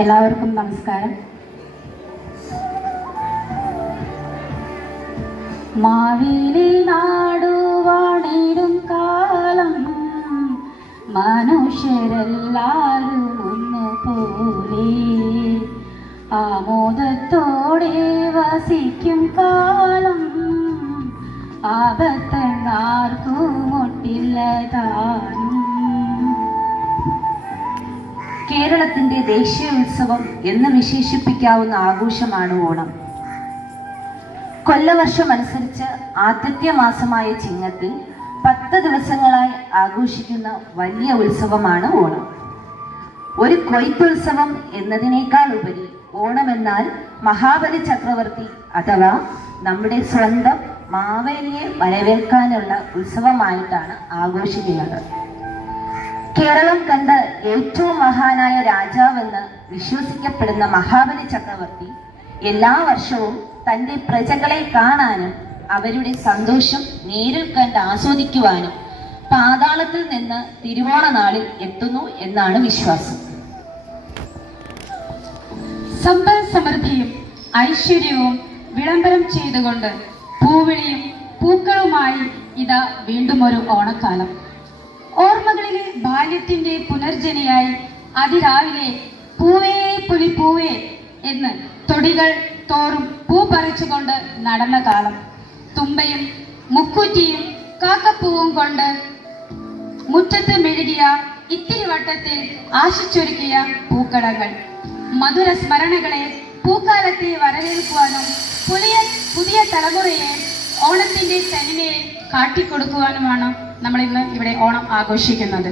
എല്ലാവർക്കും നമസ്കാരം. മാവേലി നാടുവാണിടും കാലം മനുഷ്യരെല്ലാവരും ഒന്നുപോലെ ആമോദത്തോടെ വസിക്കും കാലം ആപത്തെങ്ങാർക്കും ഒട്ടില്ലതാനും. കേരളത്തിന്റെ ദേശീയ ഉത്സവം എന്ന് വിശേഷിപ്പിക്കാവുന്ന ആഘോഷമാണ് ഓണം. കൊല്ലവർഷം അനുസരിച്ച് ആദ്യത്തെ മാസമായ ചിങ്ങത്തിൽ 10 ദിവസങ്ങളായി ആഘോഷിക്കുന്ന വലിയ ഉത്സവമാണ് ഓണം. ഒരു കൊയ്ത്തുത്സവം എന്നതിനേക്കാൾ ഉപരി ഓണം എന്നാൽ മഹാബലി ചക്രവർത്തി അഥവാ നമ്മുടെ സ്വന്തം മാവേലിയെ വരവേൽക്കാനുള്ള ഉത്സവമായിട്ടാണ് ആഘോഷിക്കുന്നത്. കേരളം കണ്ട ഏറ്റവും മഹാനായ രാജാവെന്ന് വിശ്വസിക്കപ്പെടുന്ന മഹാബലി ചക്രവർത്തി എല്ലാ വർഷവും തൻ്റെ പ്രജകളെ കാണാനും അവരുടെ സന്തോഷം നേരിൽ കണ്ട് ആസ്വദിക്കുവാനും പാതാളത്തിൽ നിന്ന് തിരുവോണ നാളിൽ എത്തുന്നു എന്നാണ് വിശ്വാസം. സമ്പൽ സമൃദ്ധിയും ഐശ്വര്യവും വിളംബരം ചെയ്തുകൊണ്ട് പൂവിളിയും പൂക്കളുമായി ഇതാ വീണ്ടും ഒരു ഓണക്കാലം. ഓർമ്മകളിലെ ബാല്യത്തിന്റെ പുനർജനിയായി അതിരാവിലെ പൂവേ പുലിപ്പൂവേ എന്ന് തൊടികൾ തോറും പൂ പറിച്ചുകൊണ്ട് നടന്ന കാലം. തുമ്പയും മുക്കൂറ്റിയും കാക്കപ്പൂവും കൊണ്ട് മുറ്റത്ത് മെഴുകിയ ഇത്തിരി വട്ടത്തിൽ ആശിച്ചൊരുക്കിയ പൂക്കളങ്ങൾ മധുര സ്മരണകളെ പൂക്കാലത്തെ വരവേൽക്കുവാനും പുതിയ തലമുറയെ ഓണത്തിന്റെ തനിമയെ കാട്ടിക്കൊടുക്കുവാനുമാണ് നമ്മൾ ഇന്ന് ഇവിടെ ഓണം ആഘോഷിക്കുന്നത്.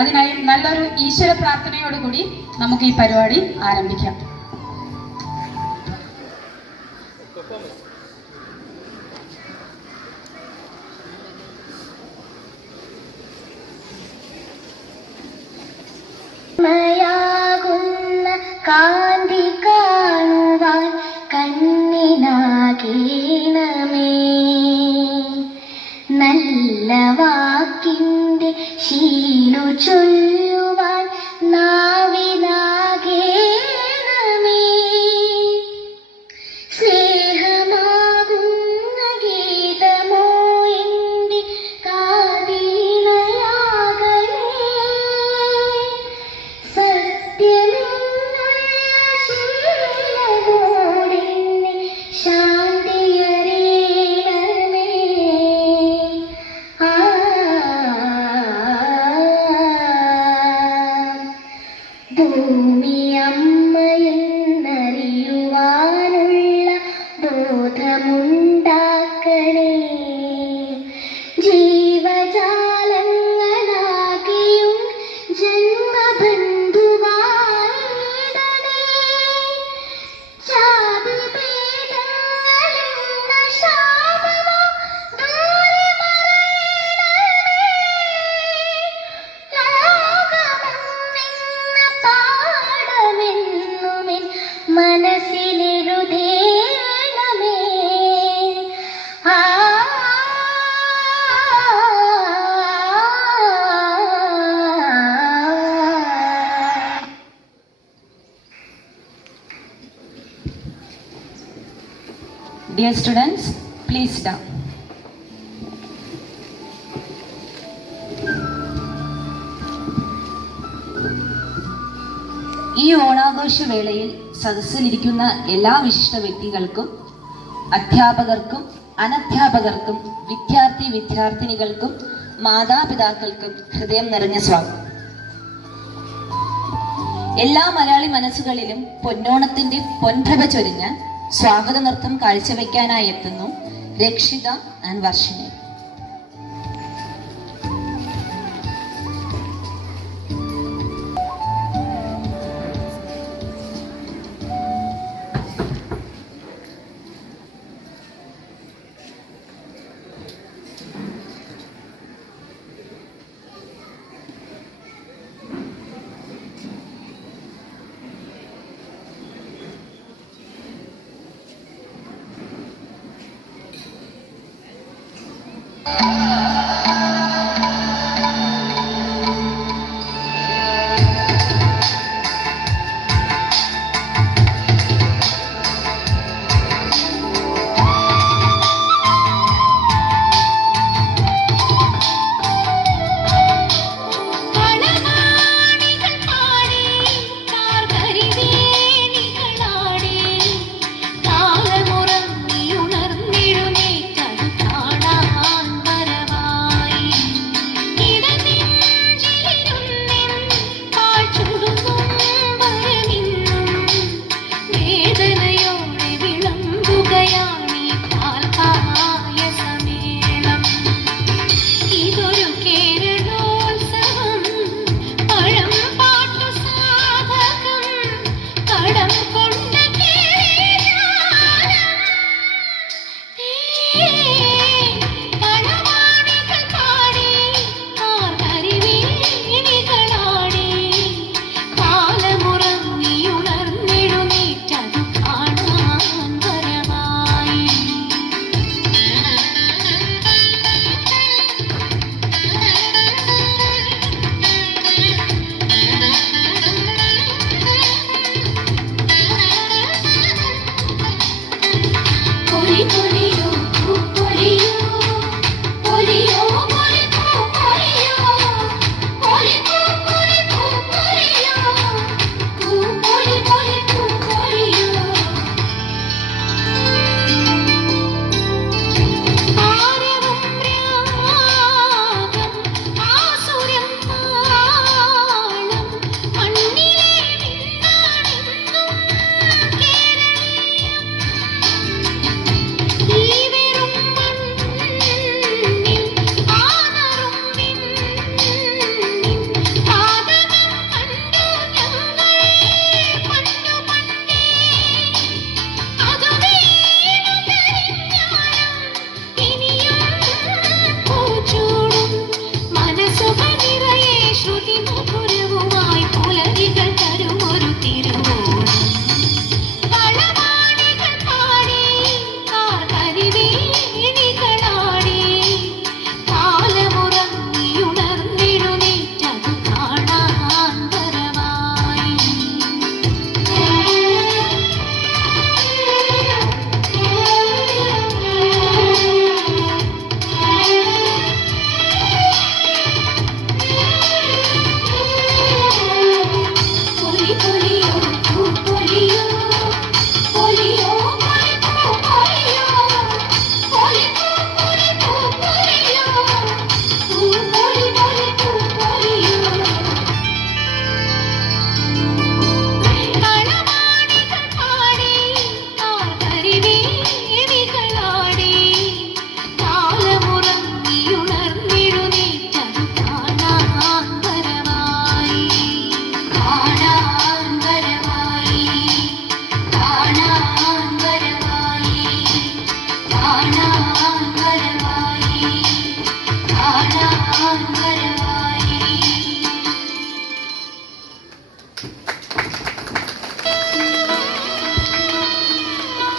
അതിനായി നല്ലൊരു ഈശ്വര പ്രാർത്ഥനയോടുകൂടി നമുക്ക് ഈ പരിപാടി ആരംഭിക്കാം. കാന്തി കാണുവാൻ കണ്ണിനാകേണമേ, നല്ല വാക്കിന്റെ ശീലു ചൊല്ലുവാൻ നാവിനാകേണമേ, സ്നേഹമാകുന്ന ഗീതമോ എന്റെ കാതിനയാകണേ, സത്യമെന്നുള്ള ശീലമോടെന്നെ ശാന്തിയറിയണമേ. ഭൂമിയമ്മയെന്നറിയുവാനുള്ള ബോധമുണ്ടാക്കണേ, ജീവജാലങ്ങളാകെയും ജന്മബന്ധുവായിടണേ, ജാതിഭേദങ്ങളെന്ന ശാപമോ ദൂരെ മറയണമേ, ലോകമെന്ന പാഠമെന്നുമെൻ മനസ്സിലെഴുതേണമേ. Dear students, please sit down. ഈ ഓണാഘോഷ വേളയിൽ സദസ്സിലിരിക്കുന്ന എല്ലാ വിശിഷ്ട വ്യക്തികൾക്കും, അധ്യാപകർക്കും അനധ്യാപകർക്കും വിദ്യാർത്ഥിനികൾക്കും മാതാപിതാക്കൾക്കും ഹൃദയം നിറഞ്ഞ സ്വാഗതം. എല്ലാ മലയാളി മനസ്സുകളിലും പൊന്നോണത്തിന്റെ പൊൻപ്രഭ ചൊരിഞ്ഞ് സ്വാഗത നൃത്തം കാഴ്ചവെക്കാനായി എത്തുന്നു രക്ഷിത ആൻഡ് വർഷിണി.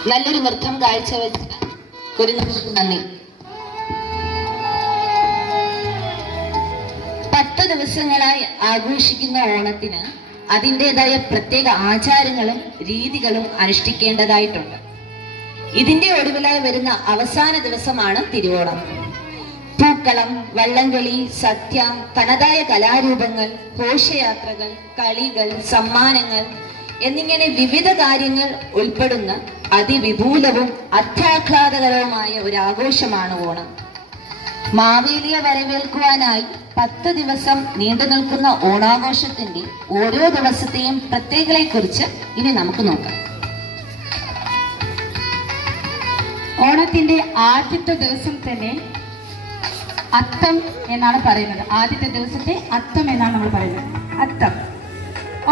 നല്ലൊരു നൃത്തം കാഴ്ചവെച്ച കുരുന്നുകൾക്ക് നന്ദി. 10 ദിവസങ്ങളായി ആഘോഷിക്കുന്ന ഓണത്തിന് അതിൻ്റെതായ പ്രത്യേക ആചാരങ്ങളും രീതികളും അനുഷ്ഠിക്കേണ്ടതായിട്ടുണ്ട്. ഇതിന്റെ ഒടുവിലായി വരുന്ന അവസാന ദിവസമാണ് തിരുവോണം. പൂക്കളം, വള്ളംകളി, സദ്യ, തനതായ കലാരൂപങ്ങൾ, ഘോഷയാത്രകൾ, കളികൾ, സമ്മാനങ്ങൾ എന്നിങ്ങനെ വിവിധ കാര്യങ്ങൾ ഉൾപ്പെടുന്ന അതിവിപുലവും അത്യാഹ്ലാദകരവുമായ ഒരു ആഘോഷമാണ് ഓണം. മാവേലിയെ വരവേൽക്കുവാനായി 10 ദിവസം നീണ്ടു നിൽക്കുന്ന ഓണാഘോഷത്തിന്റെ ഓരോ ദിവസത്തെയും പ്രത്യേകതയെക്കുറിച്ച് ഇനി നമുക്ക് നോക്കാം. ഓണത്തിന്റെ ആദ്യത്തെ ദിവസം തന്നെ അത്തം എന്നാണ് പറയുന്നത്. ആദ്യത്തെ ദിവസത്തെ അത്തം എന്നാണ് നമ്മൾ പറയുന്നത്. അത്തം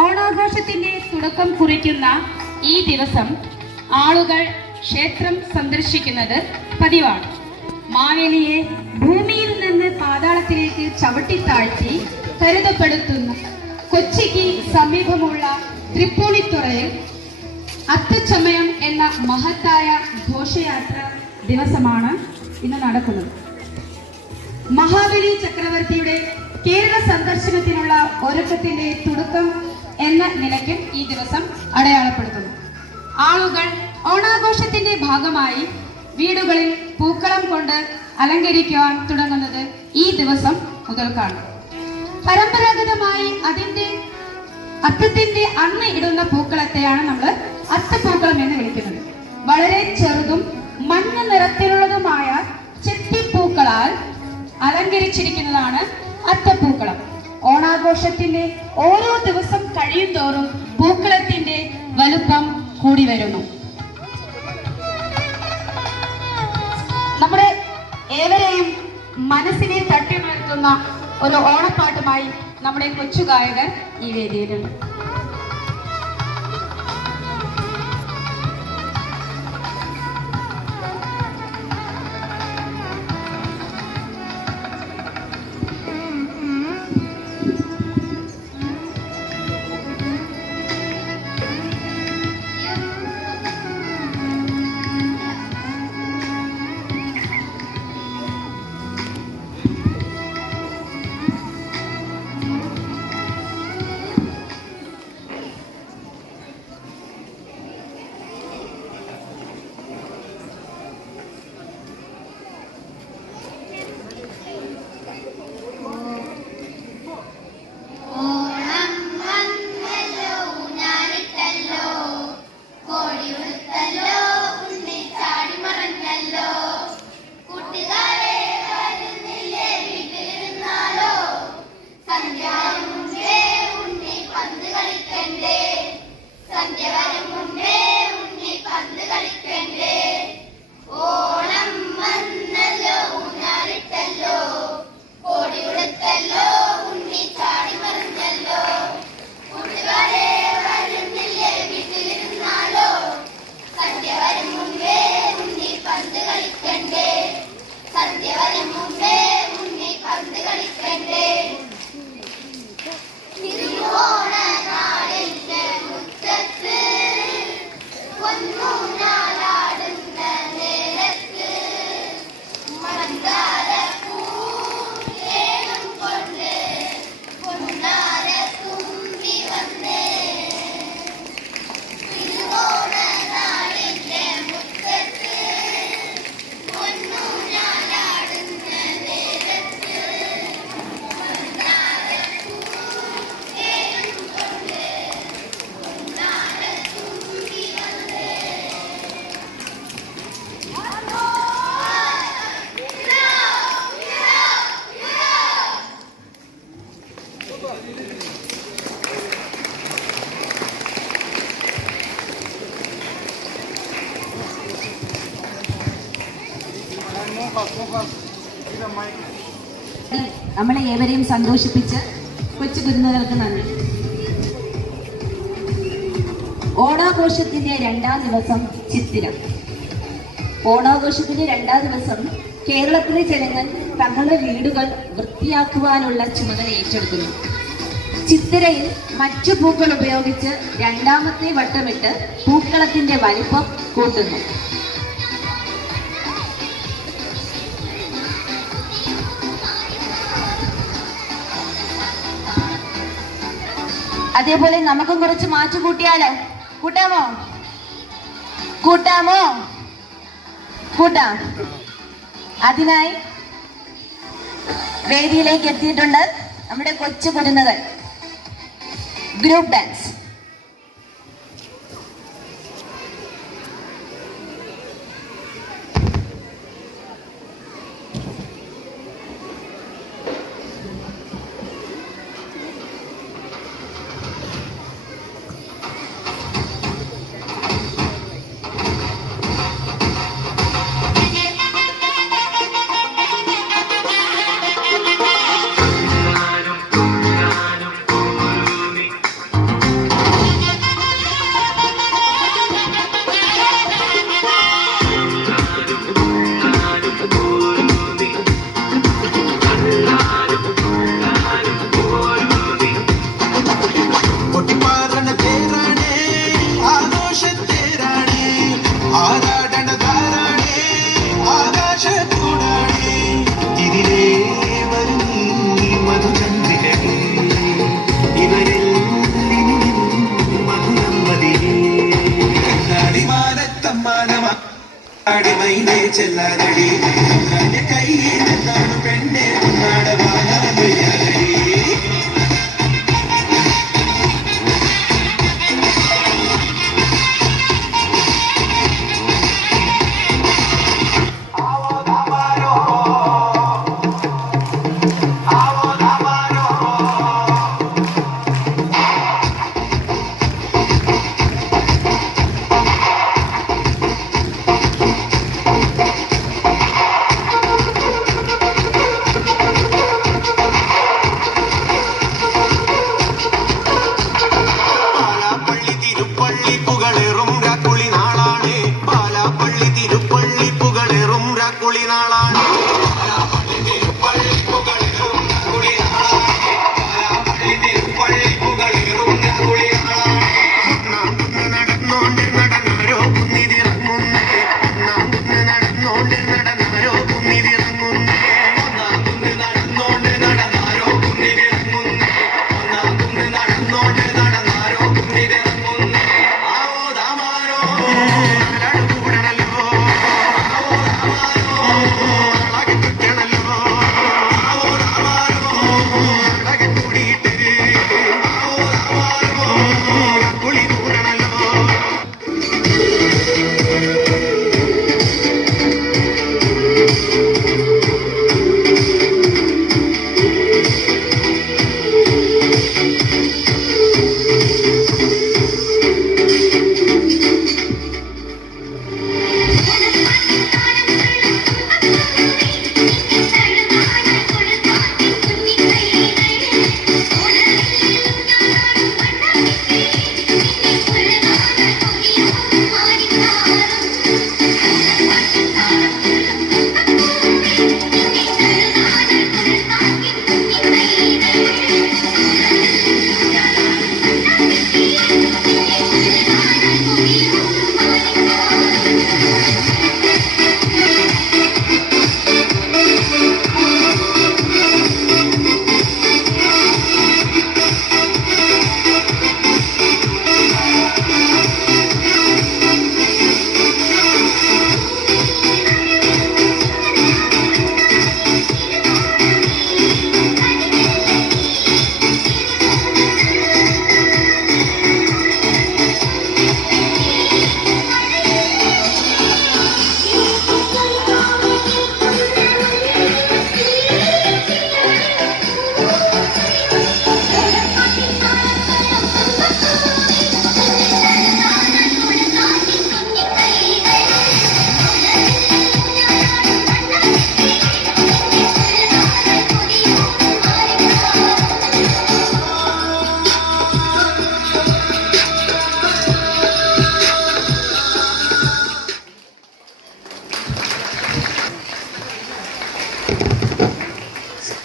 ഓണാഘോഷത്തിന്റെ തുടക്കം കുറിക്കുന്ന ഈ ദിവസം ആളുകൾ ക്ഷേത്രം സന്ദർശിക്കുന്നത് പതിവാണ്. മാവേലിയെ ഭൂമിയിൽ നിന്ന് പാതാളത്തിലേക്ക് ചവിട്ടിത്താഴ്ത്തി കരുതപ്പെടുത്തുന്ന കൊച്ചിക്ക് സമീപമുള്ള തൃപ്പൂണിത്തുറയിൽ അത്തച്ചമയം എന്ന മഹത്തായ ഘോഷയാത്ര ദിവസമാണ് ഇന്ന് നടക്കുന്നത്. മഹാബലി ചക്രവർത്തിയുടെ കേരള സന്ദർശനത്തിനുള്ള ഒരുക്കത്തിന്റെ തുടക്കം എന്ന നിലയ്ക്കും ഈ ദിവസം അടയാളപ്പെടുത്തുന്നു. ആളുകൾ ഓണാഘോഷത്തിന്റെ ഭാഗമായി വീടുകളിൽ പൂക്കളം കൊണ്ട് അലങ്കരിക്കുവാൻ തുടങ്ങുന്നത് ഈ ദിവസം മുതൽക്കാണ്. പരമ്പരാഗതമായി അത്തത്തിന്റെ അന്ന് ഇടുന്ന പൂക്കളത്തെയാണ് നമ്മൾ അത്തപ്പൂക്കളം എന്ന് വിളിക്കുന്നത്. വളരെ ചെറുതും മഞ്ഞ നിറത്തിലുള്ളതുമായ ചെത്തിപ്പൂക്കളാൽ അലങ്കരിച്ചിരിക്കുന്നതാണ് അത്തപ്പൂക്കളം. ഓണാഘോഷത്തിന്റെ ഓരോ ദിവസം കഴിയും തോറും പൂക്കളത്തിന്റെ വലുപ്പം കൂടി വരുന്നു. നമ്മുടെ ഏവരെയും മനസ്സിനെ തട്ടിയുണർത്തുന്ന ഒരു ഓണപ്പാട്ടുമായി നമ്മുടെ കൊച്ചു ഗായകർ ഈ വേദിയിലുണ്ട്. നമ്മളെ ഏവരെയും സന്തോഷിപ്പിച്ച് കൊച്ചു കുരുന്നുകൾക്ക് നന്ദി. ഓണാഘോഷത്തിന്റെ 2ാം ദിവസം ചിത്തിര. ഓണാഘോഷത്തിന്റെ 2ാം ദിവസം കേരളത്തിലെ ജനങ്ങൾ തങ്ങളുടെ വീടുകൾ വൃത്തിയാക്കുവാനുള്ള ചുമതല ഏറ്റെടുക്കുന്നു. ചിത്തിരയിൽ മറ്റു പൂക്കൾ ഉപയോഗിച്ച് രണ്ടാമത്തെ വട്ടമിട്ട് പൂക്കളത്തിന്റെ വലിപ്പം കൂട്ടുന്നു. അതേപോലെ നമുക്കും കുറച്ച് മാറ്റു കൂട്ടിയാലോ? കൂട്ടാമോ? കൂട്ടാമോ? കൂട്ടാം. അതിനായി വേദിയിലേക്ക് എത്തിയിട്ടുണ്ട് നമ്മുടെ കൊച്ചു കുരുന്നുകൾ. Group dance. അടിമയിലെ ചെല്ലാനടി കയ്യിൽ നിന്നാണ് പെണ്ണെ നാടവാനടി.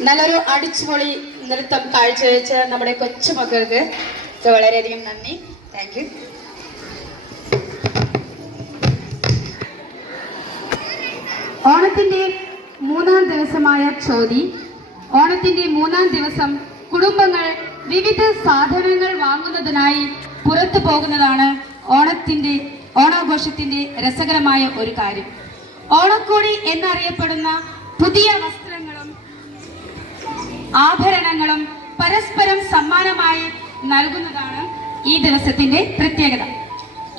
നല്ലൊരു അടിച്ചുപൊളി നൃത്തം കാഴ്ചവെച്ച നമ്മുടെ കൊച്ചുമക്കൾക്ക് വളരെയധികം നന്ദി. Thank you. ഓണത്തിന്റെ 3-ാം ദിവസമായ ചോതി. ഓണത്തിന്റെ 3-ാം ദിവസം കുടുംബങ്ങൾ വിവിധ സാധനങ്ങൾ വാങ്ങുന്നതിനായി പുറത്തു പോകുന്നതാണ് ഓണാഘോഷത്തിന്റെ രസകരമായ ഒരു കാര്യം. ഓണക്കോടി എന്നറിയപ്പെടുന്ന പുതിയ വസ്ത്രങ്ങളും ആഭരണങ്ങളും പരസ്പരം സമ്മാനമായി നൽകുന്നതാണ് ഈ ദിവസത്തിന്റെ പ്രത്യേകത.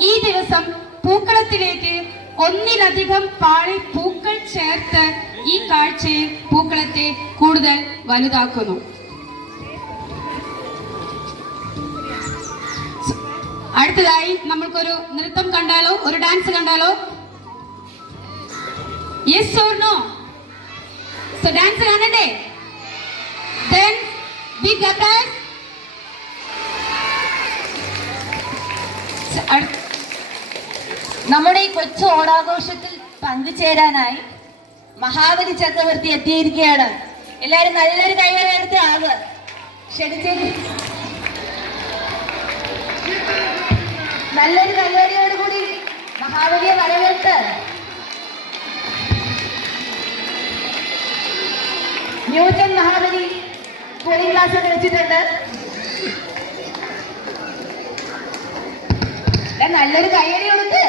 ഈ ദിവസം പൂക്കളത്തിലേക്ക് ഒന്നിലധികം പാളി പൂക്കൾ ചേർത്ത് ഈ കാഴ്ചയിൽ പൂക്കളത്തെ കൂടുതൽ വലുതാക്കുന്നു. അടുത്തതായി നമ്മൾക്കൊരു നൃത്തം കണ്ടാലോ, ഒരു ഡാൻസ് കണ്ടാലോ? Yes or no? So dance കാണണ്ടേ? Then big applause. നമ്മുടെ ഈ കൊച്ചു ഓണാഘോഷത്തിൽ പങ്കുചേരാനായി മഹാബലി ചക്രവർത്തി എത്തിയിരിക്കുകയാണ്. എല്ലാരും നല്ലൊരു കൈവരെടുത്ത് ആവുക. ക്ഷണിച്ചേക്ക്. നല്ലൊരു കൈവരിയോടുകൂടി മഹാബലിയെ വരവേൽത്ത് ന്യൂട്ടൺ മഹാബലി കൂളിംഗ് ഗ്ലാസ് കളിച്ചിട്ടുണ്ട്. നല്ലൊരു കയ്യടി കൊടുത്ത്.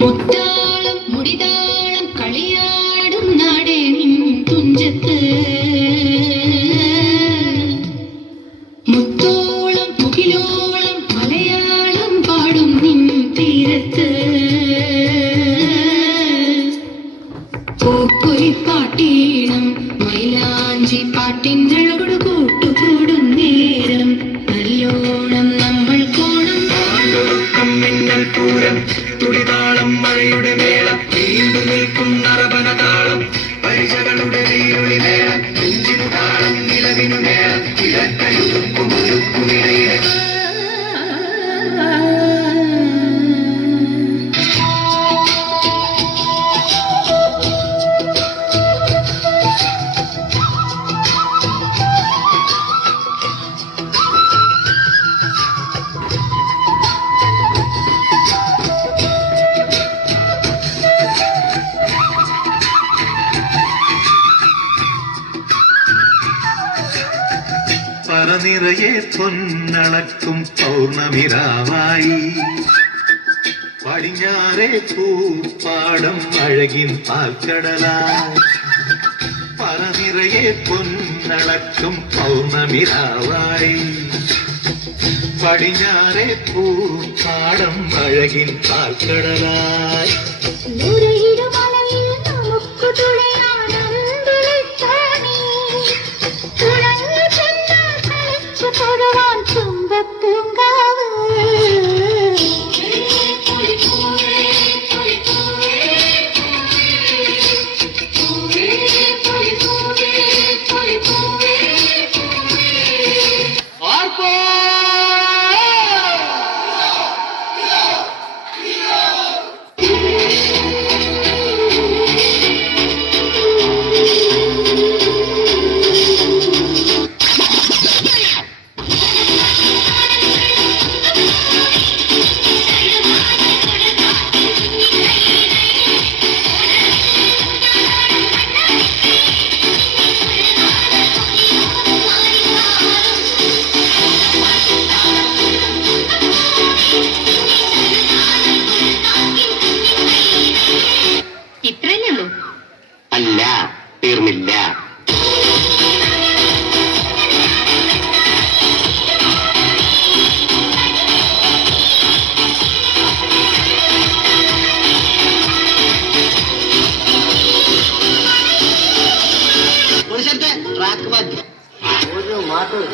മുത്താളം മുടിതാളം കളിയാടും നാടേ നിൻ തുഞ്ചത്ത്, മുത്തോളം മുകിലോളം മലയാളം പാടും നിൻ തീരത്ത്, പൂക്കുരിപ്പാട്ടീണം മൈലാഞ്ചി പാട്ടിനഴകൊടു കൂട്ടുകൂടും നേരം നല്ലോണം നമ്മൾ കോണം മിന്നൽ പൂരം തുടിതാളം മഴയുടെ മേളം നീണ്ടു നിൽക്കും നറബനതാളം പരിചകളുടെ നീരുളി മേളം നെഞ്ചിനു താളം നിലവിനു മേളം കിഴക്കയുടുക്കുമുരുക്കുമിടയിലെ പറനിറയെ പൊന്നളക്കും പൗർണമിരാവായി പടിഞ്ഞാറേ പൂപ്പാടം അഴകിൻ പാൽക്കടലായി പറനിറയെ പൊന്നളക്കും പൗർണമിരാവായി പടിഞ്ഞാറേ പൂപ്പാടം അഴകിൻ പാൽക്കടലായി അല്ല, തീർന്നില്ല. ചാക്കുവാദ്യം. ഒരു മാറ്റം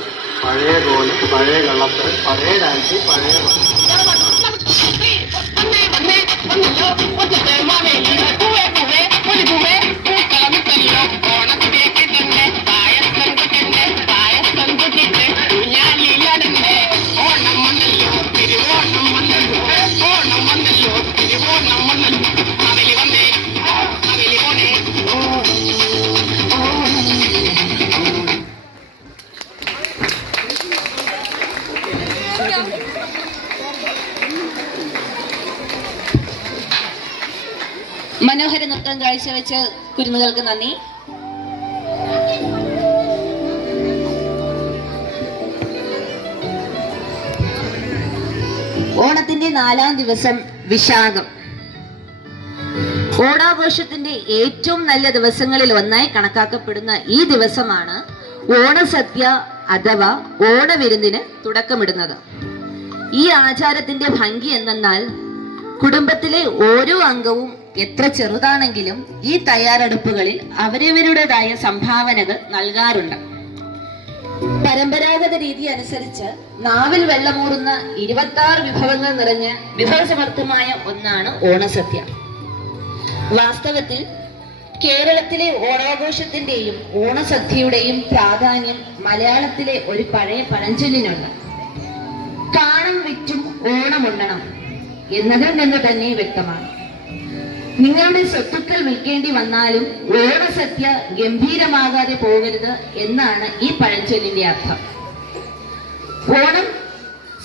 പഴയ കോലം, പഴയ കള്ളത്തരം, പഴയ ഡാൻസ്, പഴയ മനോഹര നൃത്തം കാഴ്ചവെച്ച കുരുന്നുകൾക്ക് നന്ദി. ഓണത്തിന്റെ 4ാം ദിവസം വിശാഖം. ഓണാഘോഷത്തിന്റെ ഏറ്റവും നല്ല ദിവസങ്ങളിൽ ഒന്നായി കണക്കാക്കപ്പെടുന്ന ഈ ദിവസമാണ് ഓണസദ്യ അഥവാ ഓണവിരുന്നിന് തുടക്കമിടുന്നത്. ഈ ആചാരത്തിന്റെ ഭംഗി എന്തെന്നാൽ കുടുംബത്തിലെ ഓരോ അംഗവും എത്ര ചെറുതാണെങ്കിലും ഈ തയ്യാറെടുപ്പുകളിൽ അവരവരുടേതായ സംഭാവനകൾ നൽകാറുണ്ട്. പരമ്പരാഗത രീതി അനുസരിച്ച് നാവിൽ വെള്ളമൂറുന്ന 26 വിഭവങ്ങൾ നിറഞ്ഞ വിഭവസമർത്ഥമായ ഒന്നാണ് ഓണസദ്യ. വാസ്തവത്തിൽ കേരളത്തിലെ ഓണാഘോഷത്തിന്റെയും ഓണസദ്യയുടെയും പ്രാധാന്യം മലയാളത്തിലെ ഒരു പഴയ പഴഞ്ചൊല്ലിനുണ്ട്. കാണം വിറ്റും ഓണമുണ്ണണം എന്നതിൽ നിന്ന് തന്നെ വ്യക്തമാണ്. നിങ്ങളുടെ സ്വത്തുക്കൾ വിൽക്കേണ്ടി വന്നാലും ഓണസദ്യ ഗംഭീരമാകാതെ പോകരുത് എന്നാണ് ഈ പഴഞ്ചൊല്ലിന്റെ അർത്ഥം. ഓണം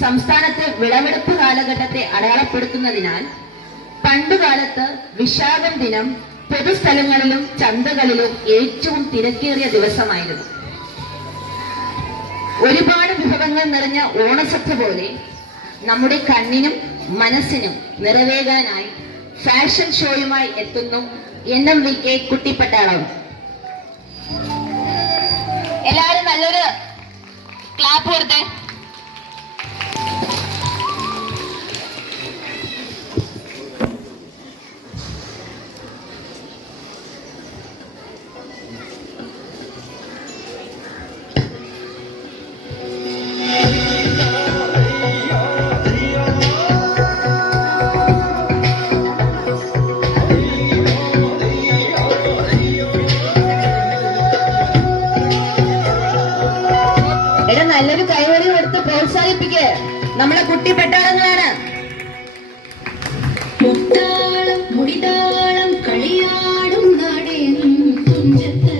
സംസ്ഥാനത്തെ വിളവെടുപ്പ് കാലഘട്ടത്തെ അടയാളപ്പെടുത്തുന്നതിനാൽ പണ്ടുകാലത്ത് വിശാഖം ദിനം പൊതുസ്ഥലങ്ങളിലും ചന്തകളിലും ഏറ്റവും തിരക്കേറിയ ദിവസമായിരുന്നു. ഒരുപാട് വിഭവങ്ങൾ നിറഞ്ഞ ഓണസദ്യ പോലെ നമ്മുടെ കണ്ണിനും മനസ്സിനും നിറവേകാനായി ഫാഷൻ ഷോയുമായി എത്തുന്നു NMVK കുട്ടിപ്പട്ടാളം. എല്ലാവരും നല്ലൊരു ക്ലാപ്പ് കൊടുത്തേ. നല്ലൊരു കൈവരി കൊടുത്ത് പ്രോത്സാഹിപ്പിക്ക്. നമ്മളെ കുട്ടി പെട്ടാളങ്ങളാണ്. മുത്താളം മുടിതാളം കളിയാടും നാടേനും തുഞ്ചത്ത്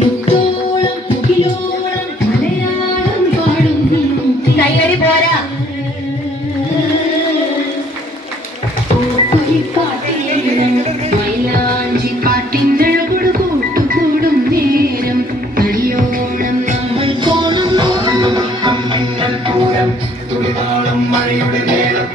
മുത്തോളം മുകിലോളം മലയാളം പാടും കൈവരി പോരാ. മൈലാഞ്ചി പാട്ടിൻ്റെ കൂട്ടുകൂടും നേരം നല്ലോണം നമ്മൾ കോണം മഴയുടെ നേരം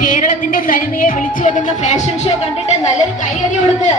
കേരളത്തിന്റെ തനിമയെ വിളിച്ചു വരുന്ന ഫാഷൻ ഷോ കണ്ടിട്ട് നല്ലൊരു കൈയടി കൊടുക്ക്.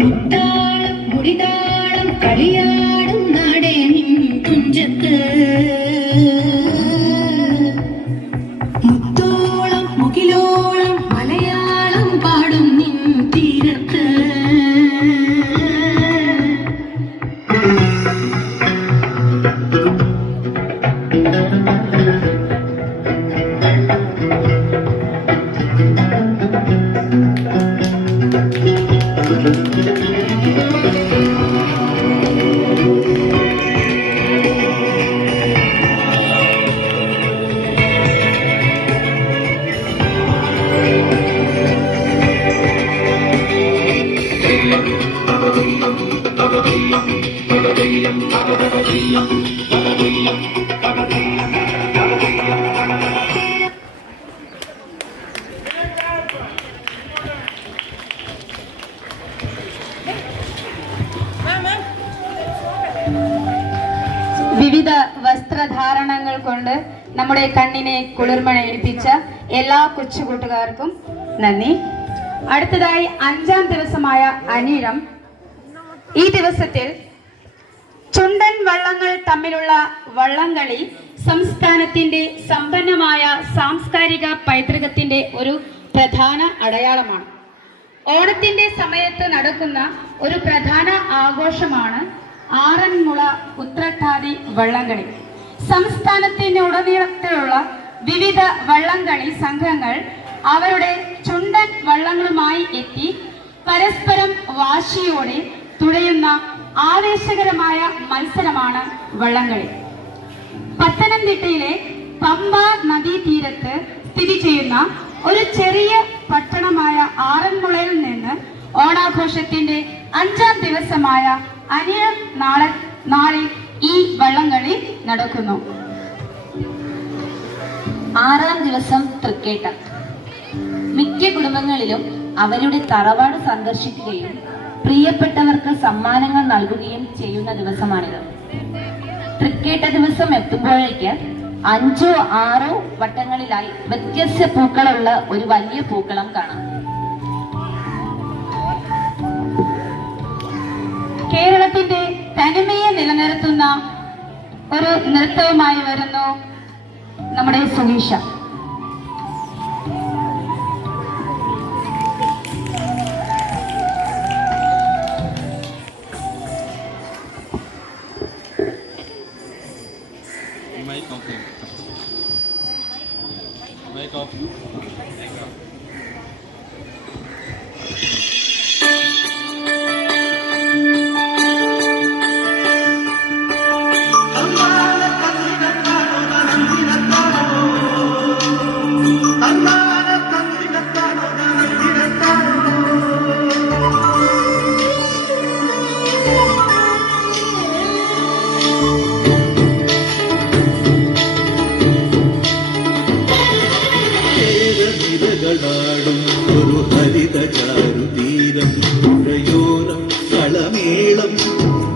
മുത്താളം മുടിതാളം കളിയാടും നാടേനിൻ തുഞ്ചത്ത് മുത്തോളം മുകിലോളം മലയാളം പാടും നിൻ തീരത്ത് വിവിധ വസ്ത്രധാരണങ്ങൾ കൊണ്ട് നമ്മുടെ കണ്ണിനെ കുളിർമഴയിപ്പിച്ച എല്ലാ കൊച്ചുകൂട്ടുകാർക്കും നന്ദി. അടുത്തതായി 5-ാം ദിവസമായ അനിഴം. ഈ ദിവസത്തിൽ ചുണ്ടൻ വള്ളങ്ങൾ തമ്മിലുള്ള വള്ളംകളി സംസ്ഥാനത്തിന്റെ സമ്പന്നമായ സാംസ്കാരിക പൈതൃകത്തിന്റെ ഒരു പ്രധാന അടയാളമാണ്. ഓണത്തിന്റെ സമയത്ത് നടക്കുന്ന ഒരു പ്രധാന ആഘോഷമാണ് ആറന്മുള ഉത്രട്ടാതി വള്ളംകളി. സംസ്ഥാനത്തിനുടനീളത്തിലുള്ള വിവിധ വള്ളംകളി സംഘങ്ങൾ അവരുടെ ചുണ്ടൻ വള്ളങ്ങളുമായി എത്തി പരസ്പരം വാശിയോടെ തുഴയുന്ന ആവേശകരമായ മത്സരമാണ് വള്ളംകളി. പത്തനംതിട്ടയിലെ പമ്പ നദീതീരത്ത് സ്ഥിതി ചെയ്യുന്ന ഒരു ചെറിയ പട്ടണമായ ആറന്മുളയിൽ നിന്ന് ഓണാഘോഷത്തിന്റെ 5-ാം ദിവസമായ അനിഴം നാളിൽ ഈ വള്ളംകളി നടക്കുന്നു. 6-ാം ദിവസം തൃക്കേട്ട. മിക്ക കുടുംബങ്ങളിലും അവരുടെ തറവാട് സന്ദർശിക്കുകയും പ്രിയപ്പെട്ടവർക്ക് സമ്മാനങ്ങൾ നൽകുകയും ചെയ്യുന്ന ദിവസമാണിത്. തൃക്കേട്ട ദിവസം എത്തുമ്പോഴേക്ക് 5-6 വട്ടങ്ങളിലായി വ്യത്യസ്ത പൂക്കളുള്ള ഒരു വലിയ പൂക്കളം കാണാം. കേരളത്തിന്റെ തനിമയെ നിലനിർത്തുന്ന ഒരു നൃത്തവുമായി വരുന്നു നമ്മുടെ സുനീഷ. ഒരു ഹരിത ചാരുതീരം പുഴയോരം കളമേളം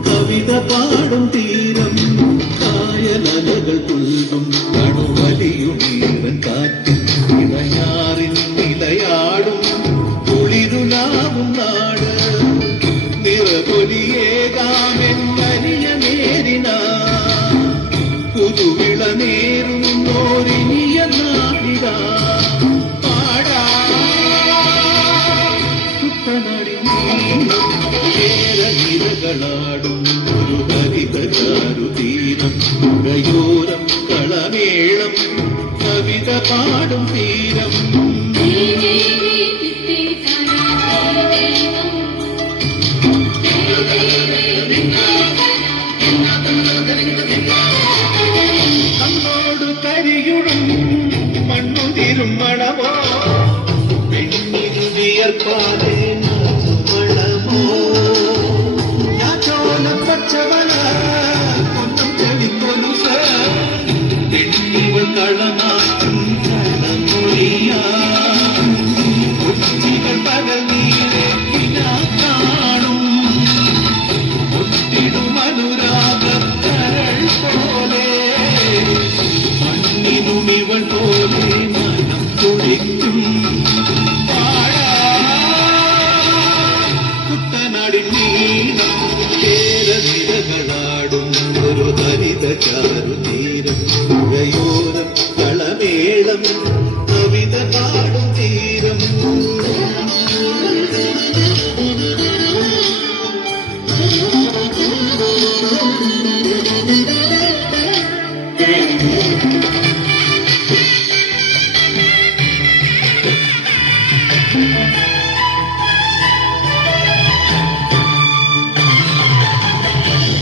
കവിത പാടും തീരം കായലലകൾ പുൽകും കണുവലിയുമീറൻ കാറ്റിൽ ഇളയാറിൻ നിലയാടും കുളിരുലാവും നാട് നിറപൊലിയേകാമെന്നരിയ നേരിന പുതുവിള നേരുന്നോരിനിയ നാടിക ാടും ഒരു ഹരിത ചാരുതീരം പുഴയോരം കളമേളം കവിത പാടും തീരം നമ്മോട് കരിയുടും മണ്ണുതിരും മണമോ പെണ്ണിനു വിയർപ്പാതെ മണമോ പെണ്ണിവൾ കളനാറ്റും കൾ പകൽ നീരെ കാണും ഒട്ടിടും അനുരാഗത്തരൾ പോലെ മണ്ണിനും ഇവൾ പോലെ മനം തുടിക്കും കുട്ടനാടിൻ നീളം കേരനിരകളാടും ഒരു ഹരിത ചാരുതീരം പുഴയോരം കളമേളം കവിത പാടും തീരം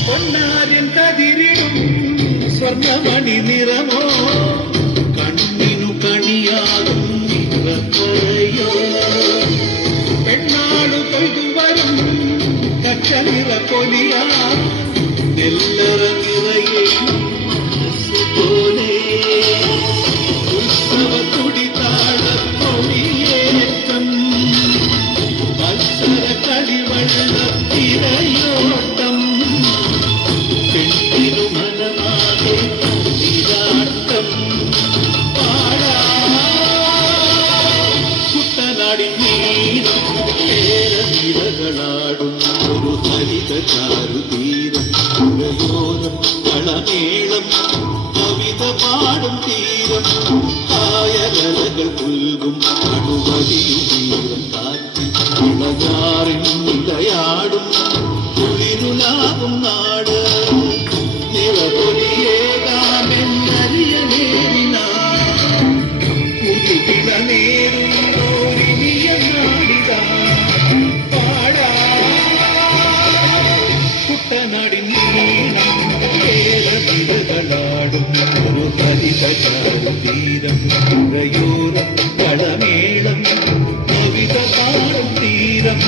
പൊന്നാര്യൻ കതിരിടും സ്വർണ്ണമണി നിറമോ കണ്ണിനു കണിയാ കളിറ പൊലിയാ നെല്ലറ നിറയെ പോലെ ഉത്സവ തുടിതാള കൊടിയേറ്റം മത്സര കളിവള്ള തിരയോട്ടം പെണ്ണിനു മനമാകെ നിരാട്ടം പാടാ കുട്ടനാടിൻ നീരം കേരളീരകളാടും ഒരു ഹരിത ചാരുതീരം പുരയോരം കളമേളം കവിത പാടും തീരം കായലകൾ പുൽകും കടുവടിയും തീരം കാറ്റിൽ ഇളഞ്ഞാറിൻ നിലയാടും കുളിരുലാകും നാട് നിറപൊലിയേകാമെന്നറിയ നേരിനാ പുതുകിട നേരുന്നോരിനിയ നാടിതാ പാടാ കുട്ടനാടിൻ നീണം കേരളീരകളാടും ഒരു ഹരിത ചാരുതീരം പുഴയോരം കളമേളം കവിത പാടും തീരം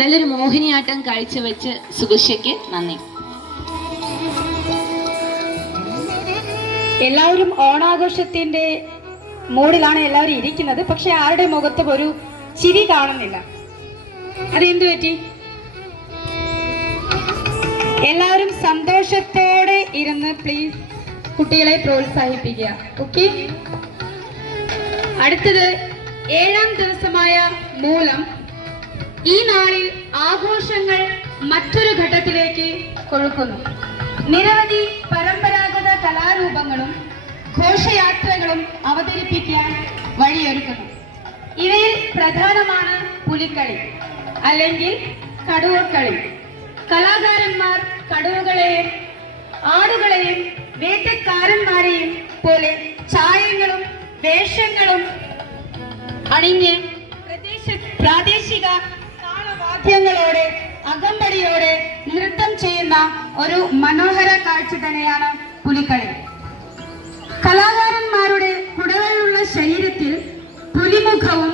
നല്ലൊരു മോഹിനിയാട്ടം കാഴ്ചവെച്ച് സുഗുഷ്യയ്ക്ക് നന്ദി. എല്ലാവരും ഓണാഘോഷത്തിന്റെ മൂഡിലാണ് എല്ലാവരും ഇരിക്കുന്നത്. പക്ഷെ ആരുടെ മുഖത്തും ഒരു ചിരി കാണുന്നില്ല. അതെന്തു പറ്റി? എല്ലാവരും സന്തോഷത്തോടെ ഇരുന്ന് പ്ലീസ് കുട്ടികളെ പ്രോത്സാഹിപ്പിക്കുക. ഓക്കെ. അടുത്തത് 7ാം ദിവസമായ മൂലം. ഈ നാളിൽ ആഘോഷങ്ങൾ മറ്റൊരു ഘട്ടത്തിലേക്ക് കൊഴുക്കുന്നു. നിരവധി പരമ്പരാഗത കലാരൂപങ്ങളും ഘോഷയാത്രകളും അവതരിപ്പിക്കാൻ വഴിയൊരുക്കുന്നു. ഇവയിൽ പ്രധാനമാണ് പുലിക്കളി അല്ലെങ്കിൽ കടുവക്കളി. കലാകാരന്മാർ കടുവകളെയും ആടുകളെയും വേട്ടക്കാരന്മാരെയും പോലെ ചായങ്ങളും വേഷങ്ങളും അണിഞ്ഞ് പ്രാദേശിക താളവാദ്യങ്ങളോടെ അകമ്പടിയോടെ നൃത്തം ചെയ്യുന്ന ഒരു മനോഹര കാഴ്ച തന്നെയാണ് പുലിക്കളി. കലാകാരന്മാരുടെ കുടകളുള്ള ശരീരത്തിൽ പുലിമുഖവും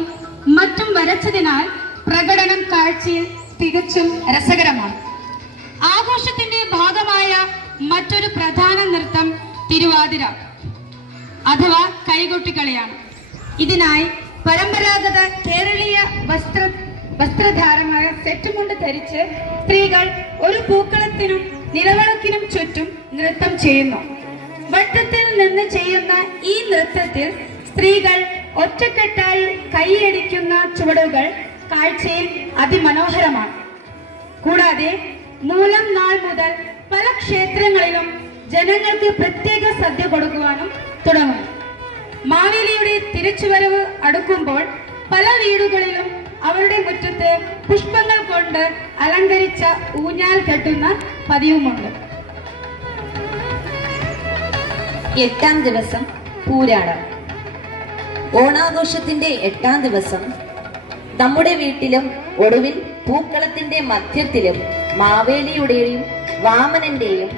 മറ്റും വരച്ചതിനാൽ പ്രകടനം കാഴ്ചയിൽ തികച്ചും രസകരമാണ്. ആഘോഷത്തിന്റെ ഭാഗമായ മറ്റൊരു പ്രധാന നൃത്തം തിരുവാതിര അഥവാ കൈകൊട്ടിക്കളിയാണ്. ഇതിനായി പരമ്പരാഗത കേരളീയ വസ്ത്രധാരമായ സെറ്റ് മുണ്ട് ധരിച്ച് സ്ത്രീകൾ ഒരു പൂക്കളത്തിനും നിലവിളക്കിനും ചുറ്റും നൃത്തം ചെയ്യുന്നു. വട്ടത്തിൽ നിന്ന് ചെയ്യുന്ന ഈ നൃത്തത്തിൽ സ്ത്രീകൾ ഒറ്റക്കെട്ടായി കൈയടിക്കുന്ന ചുവടുകൾ കാഴ്ചയിൽ അതിമനോഹരമാണ്. കൂടാതെ മൂലം നാൾ മുതൽ പല ക്ഷേത്രങ്ങളിലും ജനങ്ങൾക്ക് പ്രത്യേക സദ്യ കൊടുക്കുവാനും തുടങ്ങും. മാവേലിയുടെ തിരിച്ചുവരവ് അടുക്കുമ്പോൾ പല വീടുകളിലും അവരുടെ മുറ്റത്ത് പുഷ്പങ്ങൾ കൊണ്ട് അലങ്കരിച്ച ഊഞ്ഞാൽ കെട്ടുന്ന പതിവുമുണ്ട്. 8ാം ദിവസം പൂരാടം. ഓണാഘോഷത്തിന്റെ 8ാം ദിവസം നമ്മുടെ വീട്ടിലും ഒടുവിൽ പൂക്കളത്തിന്റെ മധ്യത്തിലും മാവേലിയുടെയും വാമനന്റെയും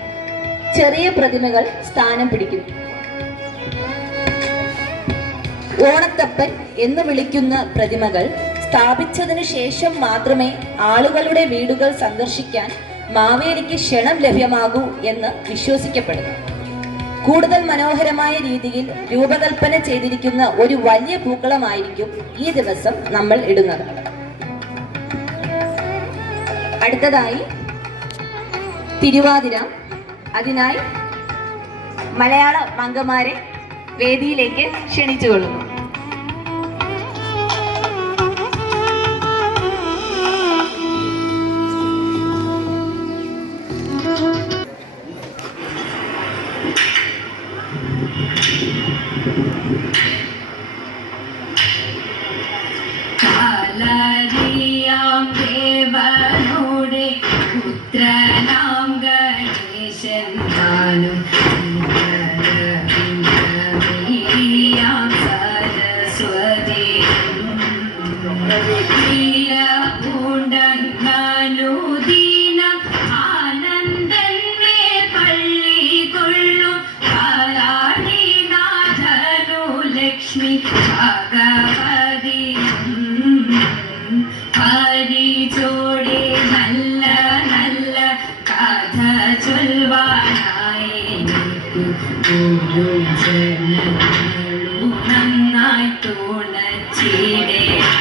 ചെറിയ പ്രതിമകൾ സ്ഥാനം പിടിക്കുന്നു. ഓണത്തപ്പൻ എന്ന് വിളിക്കുന്ന പ്രതിമകൾ സ്ഥാപിച്ചതിനു ശേഷം മാത്രമേ ആളുകളുടെ വീടുകൾ സന്ദർശിക്കാൻ മാവേലിക്ക് ക്ഷണം ലഭ്യമാകൂ എന്ന് വിശ്വസിക്കപ്പെടുന്നു. കൂടുതൽ മനോഹരമായ രീതിയിൽ രൂപകൽപ്പന ചെയ്തിരിക്കുന്ന ഒരു വലിയ പൂക്കളമായിരിക്കും ഈ ദിവസം നമ്മൾ ഇടുന്നത്. അടുത്തതായി തിരുവാതിര. അതിനായി മലയാള അംഗമാരെ വേദിയിലേക്ക് ക്ഷണിച്ചുകൊള്ളുന്നു. കാലരിയാം ദേവനോടെ പുത്രനാം ചൊൽവാനായി ഒരു ജനങ്ങളും നന്നായി തുണച്ചിടേണം.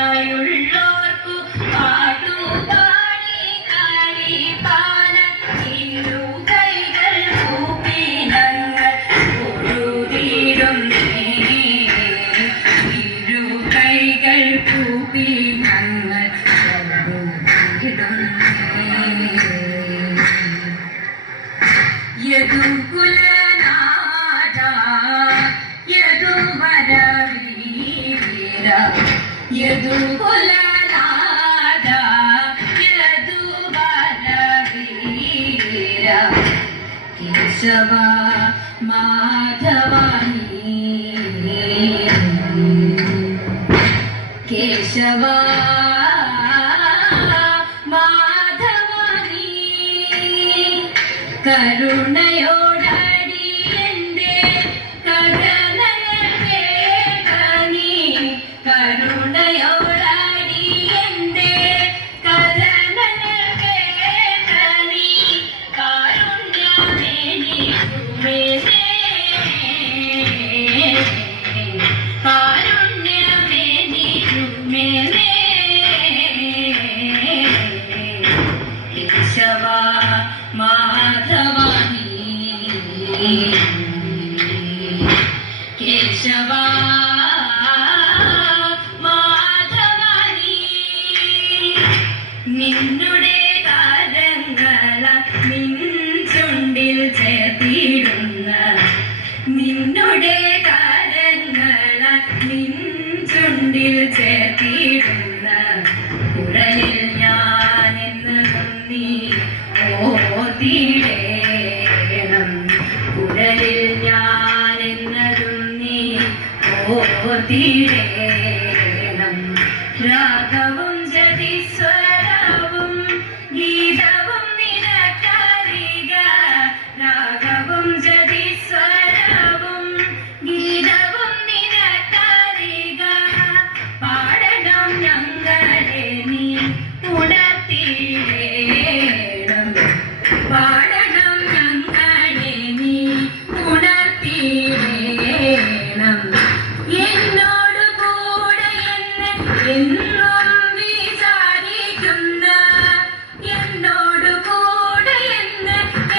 കരുണിമാരായുള്ളോർക്കു പാടുപാടി കളിപ്പാനം ഇരു കൈകൾ കൂപ്പി ഞങ്ങൾ പൊരുതിടുന്നേ. ഇരു കൈകൾ കൂപ്പി ഞങ്ങൾ യദുകുലനാഥ യദുവരവീര യദുകുലനാഥ യദുവരവീര കേശവ മാധവാനി കേശവ കരുണയോടടി എന്റെ കഥനയേ കനി കരുണയോടടി എന്റെ കഥനയേ കനി കാരുണ്യമേനിക്കുമേനേ കാരുണ്യമേനിക്കുമേനേ കേശവ മാധവാനി കേശവ മാധവാനി നിന്നുടെ കാര്യങ്ങള നിൻ ചുണ്ടിൽ ചേർത്തിടുന്ന നിന്നുടെ കാര്യങ്ങള നിൻ ചുണ്ടിൽ ചേർത്തിടുന്ന കുഴലിൽ ഞാൻ എന്നതും നീ ഓർത്തിടേണം. കുഴലിൽ ഞാൻ എന്നതും നീ ഓർത്തിടേണം. രാഗവും ജതിസ്വരവും ഗീതവും നിനക്കറിക. രാഗവും ജതിസ്വരവും ഗീതവും നിനക്കറിക. പാടണം ഞങ്ങളെ നീ ഉണർത്തിടേണം. പാടണം ഞങ്ങളെ നീ ഉണർത്തിടേണം. എന്നോട് കൂടെ എന്നും വിചാരിക്കുന്ന എന്നോട് കൂടെ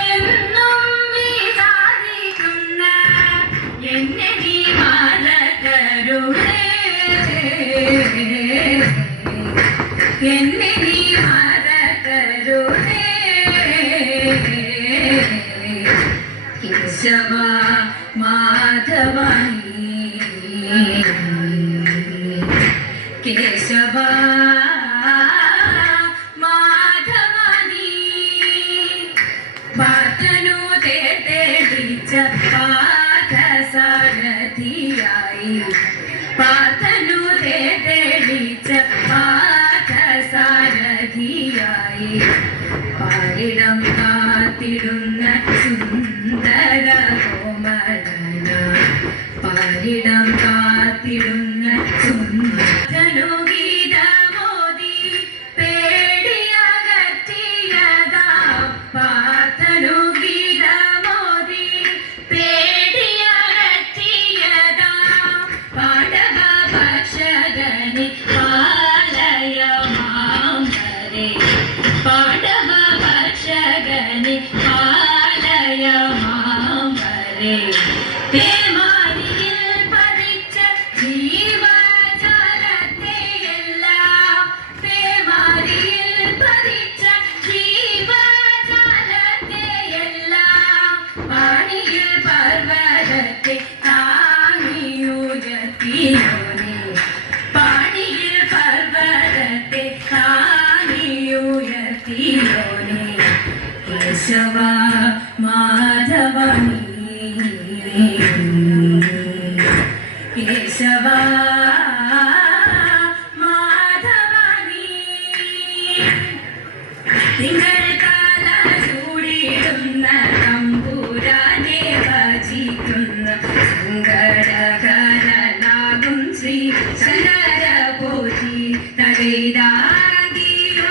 എന്നും വിചാരിക്കുന്ന എന്നെ നീ മറക്കരുതേ. എന്നെ നീ മറക്കരുതേ. കേശവ മാധവാനി കേശവ മാധവാനി പാതനു തേടിച്ച പാദസാരഥിയായി പാതനു തേടിച്ച പാദസാരഥിയായി പാരിടം കാത്തിടുന്ന സുന്ദര കോമലന പാരിടം കാത്തിടുന്ന സുന്ദരനു ഗീതമോദി പേടിയകറ്റിയതാ പാതനു ഗീതമോദി പേടിയകറ്റിയതാ പാണ്ഡവ ഭക്ഷകനി പാലയ മാംബരേ പാണ്ഡവ ഭക്ഷകനി പാലയ മാംബരേ തേമാരിയിൽ പതിച്ച ജീവജാലത്തെയെല്ലാം തേമാരിയിൽ പതിച്ച ജീവജാലത്തെയെല്ലാം പാണിയിൽ പർവ്വതത്തെ താങ്ങിയുയർത്തിയോനെ പാണിയിൽ പർവ്വതത്തെ താങ്ങിയുയർത്തിയോനെ കേശവ മാധവാനി കേശവ മാധവാനി തിങ്കൾ കാല ചൂടിടുന്ന തമ്പുരാനെ ഭജിക്കുന്ന സങ്കടകരനാകും ശ്രീ ശങ്കര പോറ്റി തകൈതാകിയും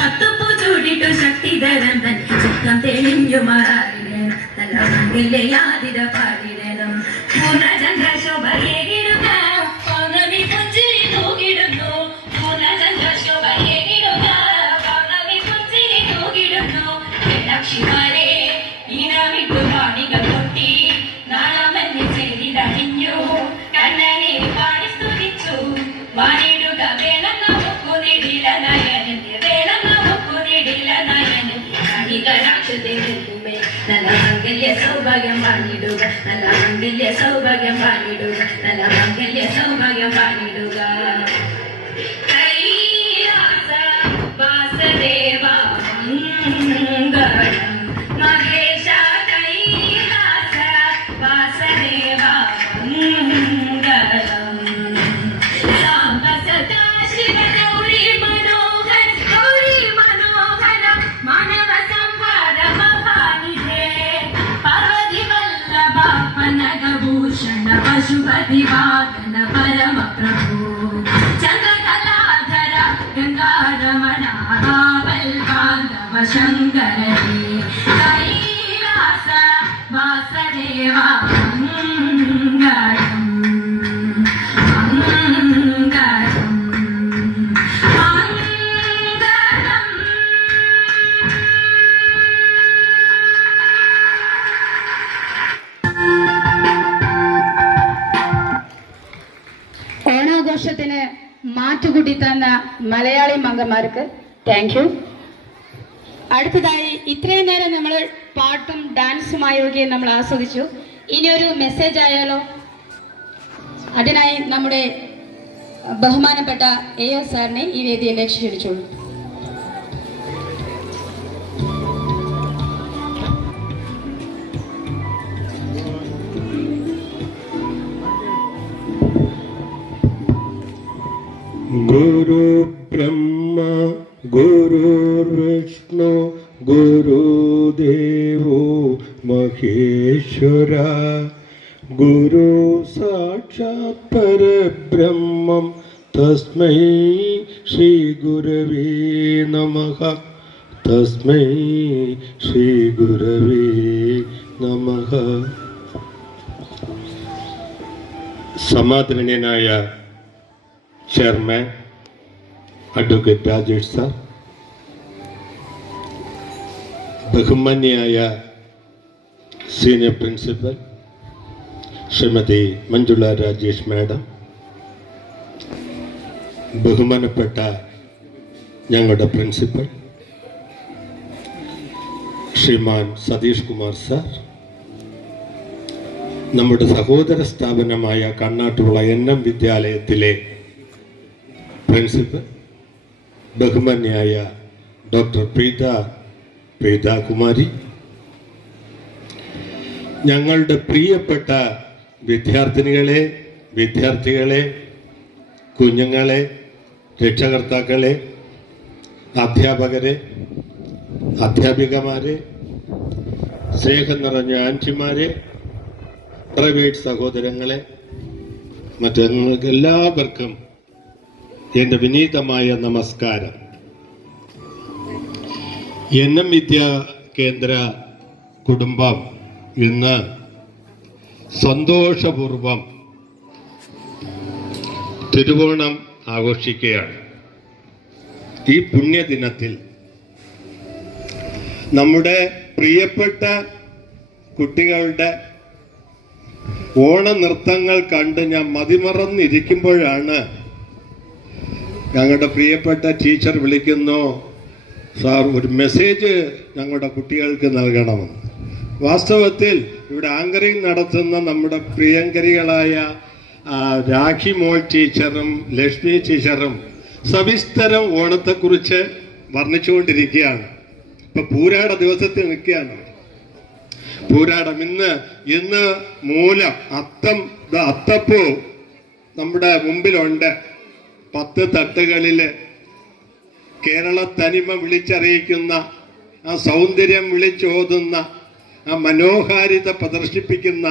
പത്തുപ്പൂ ചൂടിട്ടു ശക്തിധരം തൻ ചിത്രം തെളിഞ്ഞു മാറിടണം നല്ല മംഗല്യ യാതിര പാടിടണം പൂർണ്ണചന്ദ്ര ശോഭയേകിടുക പൗർണമി പുഞ്ചിരി തൂകിടുന്നു പൂർണ്ണചന്ദ്ര ശോഭയേകിടുക പൗർണമി പുഞ്ചിരി തൂകിടുന്നു ലക്ഷ്മിമാരെ ഈനാമിട്ടു പാണികൾ കൊട്ടി നാളാമെന്ന് ചെയ്തിടഞ്ഞു കണ്ണനെ പാടി സ്തുതിച്ചു വാണിടുക വേണം നമുക്ക് നിടില നയനന് വേണം നമുക്ക് നിടില നയനന് കണികളാക്ഷതേരുമേ നല്ല മംഗല്യ സൗഭാഗ്യം വാണിടുക നല്ല മംഗല്യ സൗഭാഗ്യം വാണിടുക നല്ല മംഗല്യ സൗഭാഗ്യം വാണിടുക കൈലാസ വാസദേവ മംഗളം മഹേശ കൈലാസ വാസദേവ മംഗളം സാംബ സദാ ശിവ ഗൗരി മനോഹര മാനവ സംഹാര മഹാനിധേ പാർവതി വല്ലഭ പനഗഭൂഷണ പശുപതി വാഹന പരമ പ്രഭു ചന്ദ്രകലാധര ഗംഗാരമണ രാവൽ ബാന്ധവ ശങ്കരേ കൈലാസ വാസദേവ മംഗളം മംഗളം മംഗളം. ഓണാഘോഷത്തിന് മാറ്റുകൂട്ടി തന്ന മലയാളി മംഗന്മാർക്ക് താങ്ക് യു. അടുത്തതായി ഇത്രയും നേരം നമ്മൾ പാട്ടും ഡാൻസുമായൊക്കെ നമ്മൾ ആസ്വദിച്ചു. ഇനിയൊരു മെസ്സേജ് ആയാലോ? അതിനായി നമ്മുടെ ബഹുമാനപ്പെട്ട AO സാറിനെ ഈ വേദിയിലേക്ക് ക്ഷണിച്ചോളൂ. ഗുരു ബ്രഹ്മ ഗുരുർവിഷ്ണു ഗുരുദേവോ മഹേശ്വര ഗുരു സാക്ഷാത് പരബ്രഹ്മം തസ്മൈ ശ്രീ ഗുരവേ നമഃ തസ്മൈ ശ്രീ ഗുരവേ നമഃ. സമാദരണീയനായ ചെയർമാൻ അഡ്വക്കേറ്റ് രാജേഷ് സാർ, ബഹുമാന്യയായ senior principal Shrimati Manjula Rajesh madam, ബഹുമാനപ്പെട്ട ഞങ്ങളുടെ പ്രിൻസിപ്പൽ ശ്രീമാൻ സതീഷ് കുമാർ സാർ, നമ്മുടെ സഹോദര സ്ഥാപനമായ കണ്ണാട്ടുള്ള NM വിദ്യാലയത്തിലെ പ്രിൻസിപ്പൽ ബഹുമാന്യയായ ഡോക്ടർ പ്രീത കുമാരി, ഞങ്ങളുടെ പ്രിയപ്പെട്ട വിദ്യാർത്ഥികളെ, കുഞ്ഞുങ്ങളെ, രക്ഷകർത്താക്കളെ, അധ്യാപകരെ, അധ്യാപികമാരെ, സ്നേഹം നിറഞ്ഞ ആൻറ്റിമാരെ, പ്രൈവേറ്റ് സഹോദരങ്ങളെ, മറ്റങ്ങൾക്ക് എല്ലാവർക്കും എൻ്റെ വിനീതമായ നമസ്കാരം. NM വിദ്യാ കേന്ദ്ര കുടുംബം ഇന്ന് സന്തോഷപൂർവം തിരുവോണം ആഘോഷിക്കുകയാണ്. ഈ പുണ്യദിനത്തിൽ നമ്മുടെ പ്രിയപ്പെട്ട കുട്ടികളുടെ ഓണനൃത്തങ്ങൾ കണ്ട് ഞാൻ മതിമറന്നിരിക്കുമ്പോഴാണ് ഞങ്ങളുടെ പ്രിയപ്പെട്ട ടീച്ചർ വിളിക്കുന്നു, സാർ ഒരു മെസ്സേജ് ഞങ്ങളുടെ കുട്ടികൾക്ക് നൽകണമെന്ന്. വാസ്തവത്തിൽ ഇവിടെ ആങ്കറിംഗ് നടത്തുന്ന നമ്മുടെ പ്രിയങ്കരികളായ രാഖി മോൾ ടീച്ചറും ലക്ഷ്മി ടീച്ചറും സവിസ്തരം ഓണത്തെക്കുറിച്ച് വർണ്ണിച്ചുകൊണ്ടിരിക്കുകയാണ്. ഇപ്പൊ പൂരാട ദിവസത്തിൽ നിൽക്കുകയാണ്. പൂരാടം ഇന്ന് മൂലം അത്തപ്പൂ നമ്മുടെ മുമ്പിലുണ്ട്. 10 തട്ടുകളിൽ കേരള തനിമ വിളിച്ചറിയിക്കുന്ന, ആ സൗന്ദര്യം വിളിച്ചോതുന്ന, ആ മനോഹാരിത പ്രദർശിപ്പിക്കുന്ന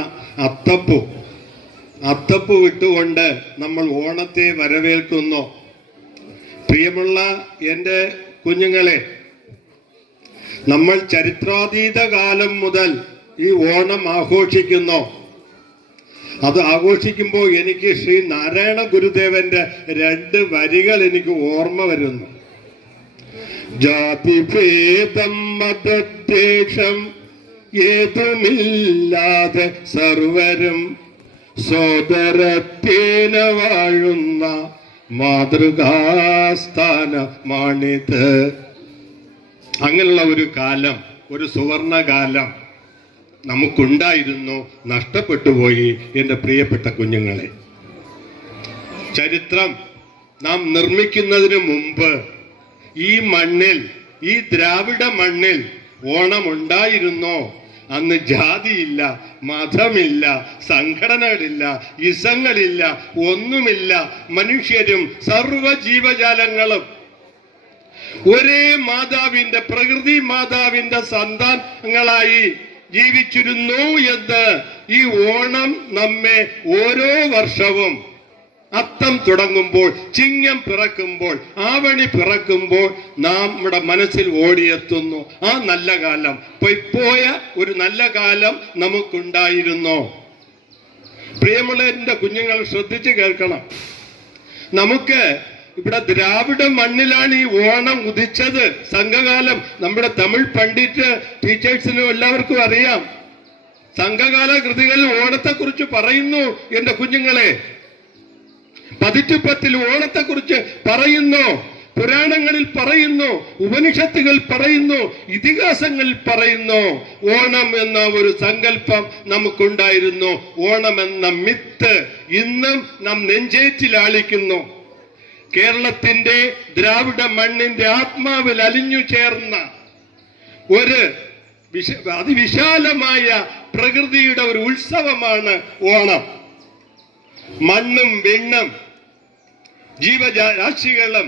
അത്തപ്പൂ ഇട്ടുകൊണ്ട് നമ്മൾ ഓണത്തെ വരവേൽക്കുന്നു. പ്രിയമുള്ള എൻ്റെ കുഞ്ഞുങ്ങളെ, നമ്മൾ ചരിത്രാതീത കാലം മുതൽ ഈ ഓണം ആഘോഷിക്കുന്നു. അത് ആഘോഷിക്കുമ്പോൾ എനിക്ക് ശ്രീ നാരായണ ഗുരുദേവന്റെ 2 വരികൾ എനിക്ക് ഓർമ്മ വരുന്നു. ജാതിഭേദം മതദ്വേഷം ഏതുമില്ലാതെ സർവരും സോദരത്തേന വാഴുന്ന മാതൃകാസ്ഥാനമാണിത്. അങ്ങനെയുള്ള ഒരു കാലം, ഒരു സുവർണകാലം നമുക്കുണ്ടായിരുന്നു, നഷ്ടപ്പെട്ടു പോയി എൻ്റെ പ്രിയപ്പെട്ട കുഞ്ഞുങ്ങളെ. ചരിത്രം നാം നിർമ്മിക്കുന്നതിന് മുമ്പ് ഈ മണ്ണിൽ, ഈ ദ്രാവിഡ മണ്ണിൽ ഓണം ഉണ്ടായിരുന്നോ? അന്ന് ജാതിയില്ല, മതമില്ല, സംഘടനകളില്ല, ഇസങ്ങളില്ല, ഒന്നുമില്ല. മനുഷ്യരും സർവ ജീവജാലങ്ങളും ഒരേ മാതാവിന്റെ, പ്രകൃതി മാതാവിന്റെ സന്താനങ്ങളായി ജീവിച്ചിരുന്നു എന്ന് ഈ ഓണം നമ്മെ ഓരോ വർഷവും അത്തം തുടങ്ങുമ്പോൾ, ചിങ്ങം പിറക്കുമ്പോൾ, ആവണി പിറക്കുമ്പോൾ നമ്മുടെ മനസ്സിൽ ഓടിയെത്തുന്നു ആ നല്ല കാലം. പോയ ഒരു നല്ല കാലം നമുക്കുണ്ടായിരുന്നു. പ്രിയമുള്ള എൻ്റെ കുഞ്ഞുങ്ങൾ ശ്രദ്ധിച്ച് കേൾക്കണം. നമുക്ക് ഇവിടെ ദ്രാവിഡ മണ്ണിലാണ് ഈ ഓണം ഉദിച്ചത്. സംഘകാലം നമ്മുടെ തമിഴ് പണ്ഡിറ്റ് ടീച്ചേഴ്സിനും എല്ലാവർക്കും അറിയാം. സംഘകാല കൃതികളിൽ ഓണത്തെക്കുറിച്ച് പറയുന്നു എൻ്റെ കുഞ്ഞുങ്ങളെ. 10 ഓണത്തെക്കുറിച്ച് പറയുന്നു, പുരാണങ്ങളിൽ പറയുന്നു, ഉപനിഷത്തുകൾ പറയുന്നു, ഇതിഹാസങ്ങളിൽ പറയുന്നു. ഓണം എന്ന ഒരു സങ്കല്പം നമുക്കുണ്ടായിരുന്നു. ഓണം എന്ന മിത്ത് ഇന്നും നാം നെഞ്ചേറ്റിലാളിക്കുന്നു. കേരളത്തിന്റെ ദ്രാവിഡ മണ്ണിന്റെ ആത്മാവിൽ അലിഞ്ഞു ചേർന്ന ഒരു അതിവിശാലമായ പ്രകൃതിയുടെ ഒരു ഉത്സവമാണ് ഓണം. മണ്ണും വിണ്ണും ജീവരാശികളും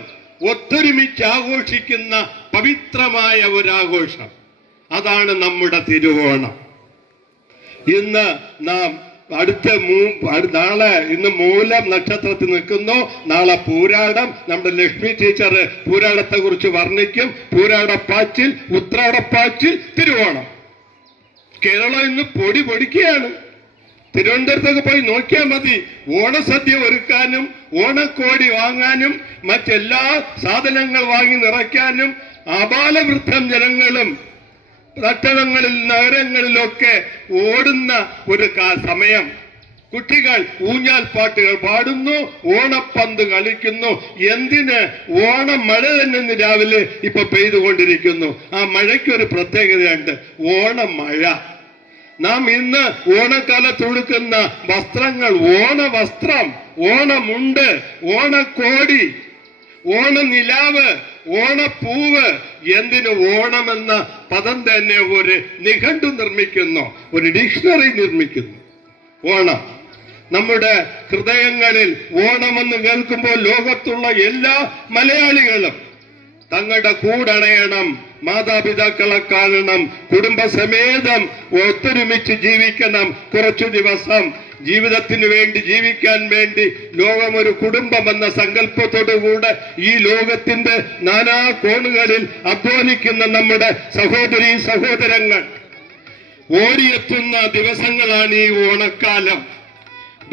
ഒത്തൊരുമിച്ച് ആഘോഷിക്കുന്ന പവിത്രമായ ഒരാഘോഷം. അതാണ് നമ്മുടെ തിരുവോണം. ഇന്ന് നാം ഇന്ന് മൂലം നക്ഷത്രത്തിൽ നിൽക്കുന്നു. നാളെ പൂരാടം. നമ്മുടെ ലക്ഷ്മി ടീച്ചർ പൂരാടത്തെ കുറിച്ച് വർണ്ണിക്കും. പൂരാടപ്പാച്ചിൽ, ഉത്രാടപ്പാച്ചിൽ, തിരുവോണം. കേരളം ഇന്ന് പൊടി പൊടിക്കുകയാണ്. തിരുവനന്തപുരത്തൊക്കെ പോയി നോക്കിയാൽ മതി. ഓണസദ്യ ഒരുക്കാനും ഓണക്കോടി വാങ്ങാനും മറ്റെല്ലാ സാധനങ്ങൾ വാങ്ങി നിറയ്ക്കാനും ആബാലവൃദ്ധം ജനങ്ങളും പട്ടണങ്ങളിൽ, നഗരങ്ങളിലൊക്കെ ഓടുന്ന ഒരു സമയം. കുട്ടികൾ ഊഞ്ഞാൽ പാട്ടുകൾ പാടുന്നു, ഓണപ്പന്ത് കളിക്കുന്നു. എന്തിന്? ഓണം മഴ തന്നെ രാവിലെ ഇപ്പൊ പെയ്തുകൊണ്ടിരിക്കുന്നു. ആ മഴയ്ക്കൊരു പ്രത്യേകതയുണ്ട്, ഓണമഴ. നാം ഇന്ന് ഓണക്കാലത്ത് ഉടുക്കുന്ന വസ്ത്രങ്ങൾ ഓണവസ്ത്രം, ഓണമുണ്ട്, ഓണക്കോടി, ഓണനിലാവ്, ഓണപ്പൂവ്. എന്തിന്? ഓണമെന്ന പദം തന്നെ ഒരു നിഘണ്ടു നിർമ്മിക്കുന്നു, ഒരു ഡിക്ഷണറി നിർമ്മിക്കുന്നു. ഓണം നമ്മുടെ ഹൃദയങ്ങളിൽ ഓണമെന്ന് കേൾക്കുമ്പോൾ ലോകത്തുള്ള എല്ലാ മലയാളികളും തങ്ങളുടെ കൂടണയണം, മാതാപിതാക്കളെ കാണണം, കുടുംബസമേതം ഒത്തൊരുമിച്ച് ജീവിക്കണം. കുറച്ചു ദിവസം ജീവിതത്തിന് വേണ്ടി, ജീവിക്കാൻ വേണ്ടി ലോകം ഒരു കുടുംബം എന്ന സങ്കല്പത്തോടുകൂടെ ഈ ലോകത്തിന്റെ നാനാ കോണുകളിൽ അധ്വാനിക്കുന്ന നമ്മുടെ സഹോദരീ സഹോദരങ്ങൾ ഓടിയെത്തുന്ന ദിവസങ്ങളാണ് ഈ ഓണക്കാലം.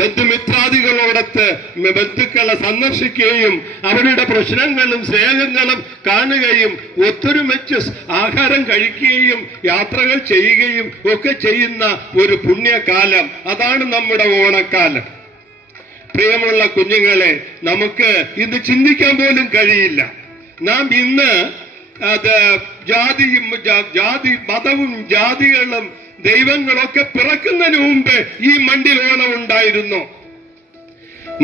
ബന്ധുമിത്രാദികളോടൊത്ത് ബന്ധുക്കളെ സന്ദർശിക്കുകയും അവരുടെ പ്രശ്നങ്ങളും സ്നേഹങ്ങളും കാണുകയും ഒത്തൊരുമിച്ച് ആഹാരം കഴിക്കുകയും യാത്രകൾ ചെയ്യുകയും ഒക്കെ ചെയ്യുന്ന ഒരു പുണ്യകാലം. അതാണ് നമ്മുടെ ഓണക്കാലം. പ്രിയമുള്ള കുഞ്ഞുങ്ങളെ, നമുക്ക് ഇന്ന് ചിന്തിക്കാൻ പോലും കഴിയില്ല. നാം ഇന്ന് ജാതി മതവും ജാതികളും ദൈവങ്ങളൊക്കെ പിറക്കുന്നതിന് മുമ്പ് ഈ മണ്ണിൽ ഓണം ഉണ്ടായിരുന്നു.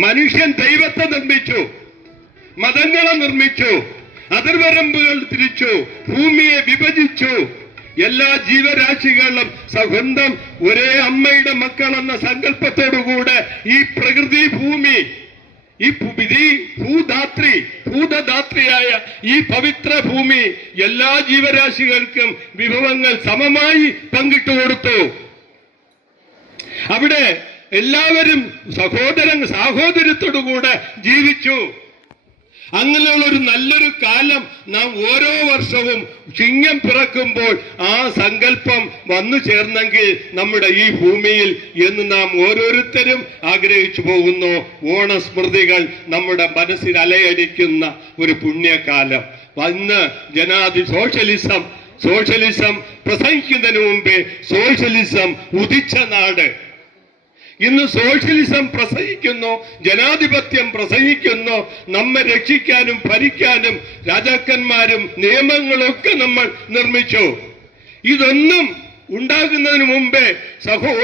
മനുഷ്യൻ ദൈവത്തെ നിർമ്മിച്ചു, മതങ്ങളെ നിർമ്മിച്ചു, അതിർവരമ്പുകൾ തിരിച്ചു, ഭൂമിയെ വിഭജിച്ചു. എല്ലാ ജീവരാശികളും സ്വന്തം ഒരേ അമ്മയുടെ മക്കളെന്ന സങ്കല്പത്തോടുകൂടെ ഈ പ്രകൃതി ഭൂമി, ഈ ഭൂതദാത്രിയായ ഈ പവിത്ര ഭൂമി എല്ലാ ജീവരാശികൾക്കും വിഭവങ്ങൾ സമമായി പങ്കിട്ടു കൊടുത്തു. അവിടെ എല്ലാവരും സാഹോദര്യത്തോടുകൂടെ ജീവിച്ചു. അങ്ങനെയുള്ള ഒരു നല്ലൊരു കാലം നാം ഓരോ വർഷവും ചിങ്ങം പിറക്കുമ്പോൾ ആ സങ്കല്പം വന്നു ചേർന്നെങ്കിൽ നമ്മുടെ ഈ ഭൂമിയിൽ എന്ന് നാം ഓരോരുത്തരും ആഗ്രഹിച്ചു പോകുന്നു. ഓണസ്മൃതികൾ നമ്മുടെ മനസ്സിൽ അലയടിക്കുന്ന ഒരു പുണ്യകാലം. ഇന്ന് സോഷ്യലിസം പ്രസംഗിക്കുന്നതിന് മുമ്പേ സോഷ്യലിസം ഉദിച്ച നാട്. ഇന്ന് സോഷ്യലിസം പ്രസംഗിക്കുന്നു, ജനാധിപത്യം പ്രസംഗിക്കുന്നു. നമ്മെ രക്ഷിക്കാനും ഭരിക്കാനും രാജാക്കന്മാരും നിയമങ്ങളൊക്കെ നമ്മൾ നിർമ്മിച്ചു. ഇതൊന്നും ഉണ്ടാകുന്നതിന് മുമ്പേ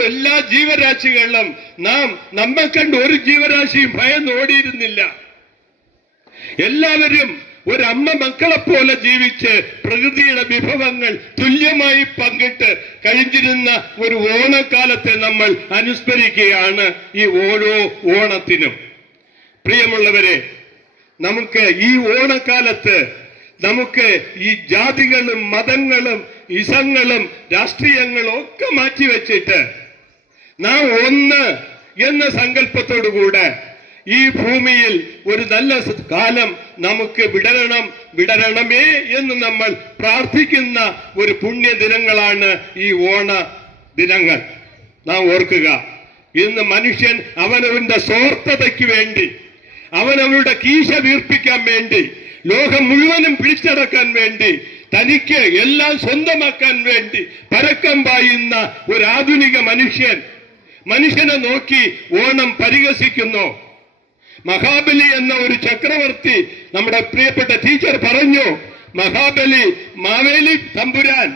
എല്ലാ ജീവരാശികളിലും നമ്മെ കണ്ട് ഒരു ജീവരാശിയും ഭയന്ന് ഓടിയിരുന്നില്ല. എല്ലാവരും ഒരമ്മ മക്കളെ പോലെ ജീവിച്ച് പ്രകൃതിയുടെ വിഭവങ്ങൾ തുല്യമായി പങ്കിട്ട് കഴിഞ്ഞിരുന്ന ഒരു ഓണക്കാലത്തെ നമ്മൾ അനുസ്മരിക്കുകയാണ് ഈ ഓരോ ഓണത്തിനും. പ്രിയമുള്ളവരെ, നമുക്ക് ഈ ഓണക്കാലത്ത് നമുക്ക് ഈ ജാതികളും മതങ്ങളും ഇസങ്ങളും രാഷ്ട്രീയങ്ങളും ഒക്കെ മാറ്റിവെച്ചിട്ട് നാം ഒന്ന് എന്ന സങ്കല്പത്തോടുകൂടെ ഈ ഭൂമിയിൽ ഒരു നല്ല കാലം നമുക്ക് വിടരണമേ എന്ന് നമ്മൾ പ്രാർത്ഥിക്കുന്ന ഒരു പുണ്യദിനങ്ങളാണ് ഈ ഓണ ദിനങ്ങൾ. നാം ഓർക്കുക, ഇന്ന് മനുഷ്യൻ അവനവന്റെ സ്വാർത്ഥതയ്ക്ക് വേണ്ടി, അവനവരുടെ കീശ വീർപ്പിക്കാൻ വേണ്ടി, ലോകം മുഴുവനും പിടിച്ചടക്കാൻ വേണ്ടി, തനിക്ക് എല്ലാം സ്വന്തമാക്കാൻ വേണ്ടി പരക്കം പായുന്ന ഒരു ആധുനിക മനുഷ്യനെ നോക്കി ഓണം പരിഹസിക്കുന്നു. മഹാബലി എന്ന ഒരു ചക്രവർത്തി, നമ്മുടെ പ്രിയപ്പെട്ട ടീച്ചർ പറഞ്ഞു, മാവേലി തമ്പുരാൻ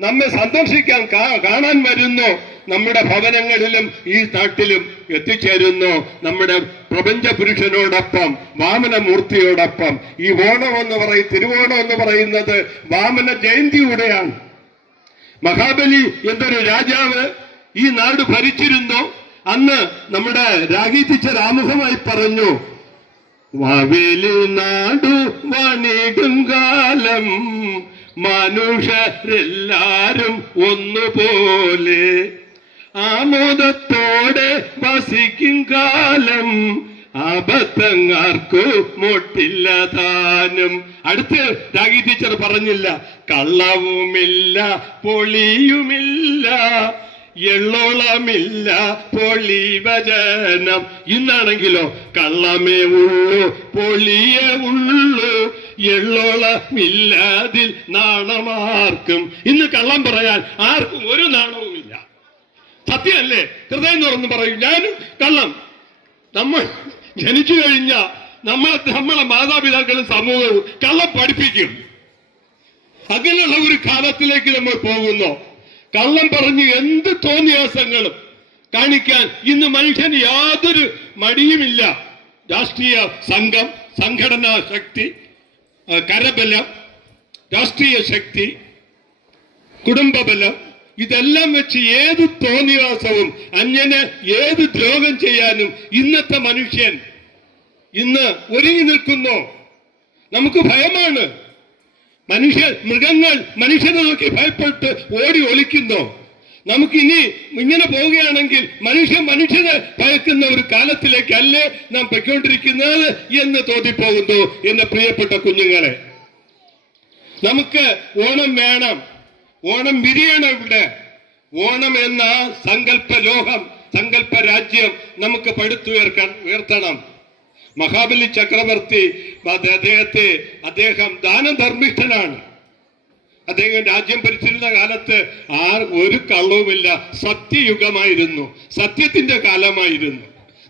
നമ്മെ സന്ദർശിക്കാൻ കാണാൻ വരുന്നു. നമ്മുടെ ഭവനങ്ങളിലും ഈ നാട്ടിലും എത്തിച്ചേരുന്നു. നമ്മുടെ പ്രപഞ്ച പുരുഷനോടൊപ്പം, വാമനമൂർത്തിയോടൊപ്പം. ഈ തിരുവോണം എന്ന് പറയുന്നത് വാമന ജയന്തിയുടെയാണ്. മഹാബലി എന്നൊരു രാജാവ് ഈ നാട് ഭരിച്ചിരുന്നു. അന്ന് നമ്മുടെ രാഗി ടീച്ചർ ആമുഖമായി പറഞ്ഞു, മാവേലി നാടു വണിടും കാലം മനുഷ്യരെല്ലാരും ഒന്നുപോലെ ആമോദത്തോടെ വസിക്കും കാലം അബദ്ധങ്ങാർക്കു മുട്ടില്ല താനും. അടുത്ത് രാഗി ടീച്ചർ പറഞ്ഞില്ല, കള്ളവുമില്ല പൊളിയുമില്ല എള്ളോളമില്ല പൊളിവചനം. ഇന്നാണെങ്കിലോ കള്ളമേ ഉള്ളൂ പൊളിയേ ഉള്ളൂ എള്ളോളമില്ലാതിൽ നാണമാർക്കും. ഇന്ന് കള്ളം പറയാൻ ആർക്കും ഒരു നാണവുമില്ല. സത്യമല്ലേ? ഹൃദയം തുറന്ന് പറയും, ഞാനും കള്ളം. നമ്മൾ ജനിച്ചു കഴിഞ്ഞ നമ്മളെ മാതാപിതാക്കളും സമൂഹവും കള്ളം പഠിപ്പിക്കും. അങ്ങനെയുള്ള ഒരു കാലത്തിലേക്ക് നമ്മൾ പോകുന്നു. കള്ളം പറഞ്ഞ് എന്ത് തോന്നിയാസങ്ങളും കാണിക്കാൻ ഇന്ന് മനുഷ്യന് യാതൊരു മടിയുമില്ല. രാഷ്ട്രീയ സംഘം, സംഘടനാ ശക്തി, കരബലം, രാഷ്ട്രീയ ശക്തി, കുടുംബബലം, ഇതെല്ലാം വെച്ച് ഏത് തോന്നിവാസവും അന്യന് ഏത് ദ്രോഹം ചെയ്യാനും ഇന്നത്തെ മനുഷ്യൻ ഇന്ന് ഒരുങ്ങി നിൽക്കുന്നു. നമുക്ക് ഭയമാണ്. മൃഗങ്ങൾ മനുഷ്യനെ നോക്കി ഭയപ്പെട്ട് ഓടി ഒളിക്കുന്നു. നമുക്കിനി ഇങ്ങനെ പോവുകയാണെങ്കിൽ മനുഷ്യനെ ഭയക്കുന്ന ഒരു കാലത്തിലേക്കല്ലേ നാം പൊയ്ക്കൊണ്ടിരിക്കുന്നത് എന്ന് തോന്നിപ്പോകുന്നു. എന്റെ പ്രിയപ്പെട്ട കുഞ്ഞുങ്ങളെ, നമുക്ക് ഓണം വേണം, ഓണം വിരിയണം. ഇവിടെ ഓണം എന്ന സങ്കല്പ രാജ്യം നമുക്ക് ഉയർത്തണം. മഹാബലി ചക്രവർത്തി അദ്ദേഹം ദാനധർമ്മിഷ്ഠനാണ്. അദ്ദേഹം രാജ്യം ഭരിച്ചിരുന്ന കാലത്ത് ഒരു കള്ളവുമില്ല. സത്യയുഗമായിരുന്നു, സത്യത്തിന്റെ കാലമായിരുന്നു,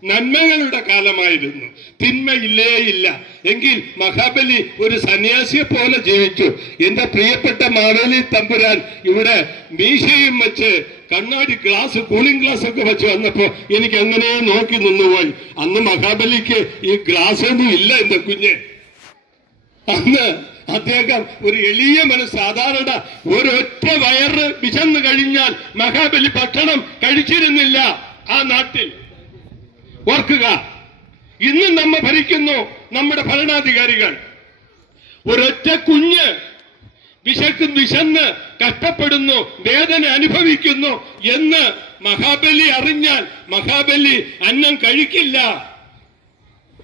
നന്മകളുടെ കാലമായിരുന്നു. തിന്മയില്ലേ ഇല്ല. എങ്കിൽ മഹാബലി ഒരു സന്യാസിയെ പോലെ ജീവിച്ചു. എന്റെ പ്രിയപ്പെട്ട മാവേലി തമ്പുരാൻ ഇവിടെ മീശയും വെച്ച് കണ്ണാടി ഗ്ലാസ്, കൂളിംഗ് ഗ്ലാസ് ഒക്കെ വെച്ച് വന്നപ്പോ എനിക്ക് അങ്ങനെ നോക്കി നിന്നുപോയി. അന്ന് മഹാബലിക്ക് ഈ ഗ്ലാസ് ഒന്നും ഇല്ല എന്റെ കുഞ്ഞ്. അന്ന് അദ്ദേഹം ഒരു എളിയ സാധാരണ ഒരൊറ്റ വയറ് വിശന്നു കഴിഞ്ഞാൽ മഹാബലി ഭക്ഷണം കഴിച്ചിരുന്നില്ല ആ നാട്ടിൽ. ഓർക്കുക, ഇന്നും നമ്മെ ഭരിക്കുന്നു നമ്മുടെ ഭരണാധികാരികൾ. ഒരൊറ്റ കുഞ്ഞ് വിശന്ന് കഷ്ടപ്പെടുന്നു, വേദന അനുഭവിക്കുന്നു എന്ന് മഹാബലി അറിഞ്ഞാൽ മഹാബലി അന്നം കഴിക്കില്ല.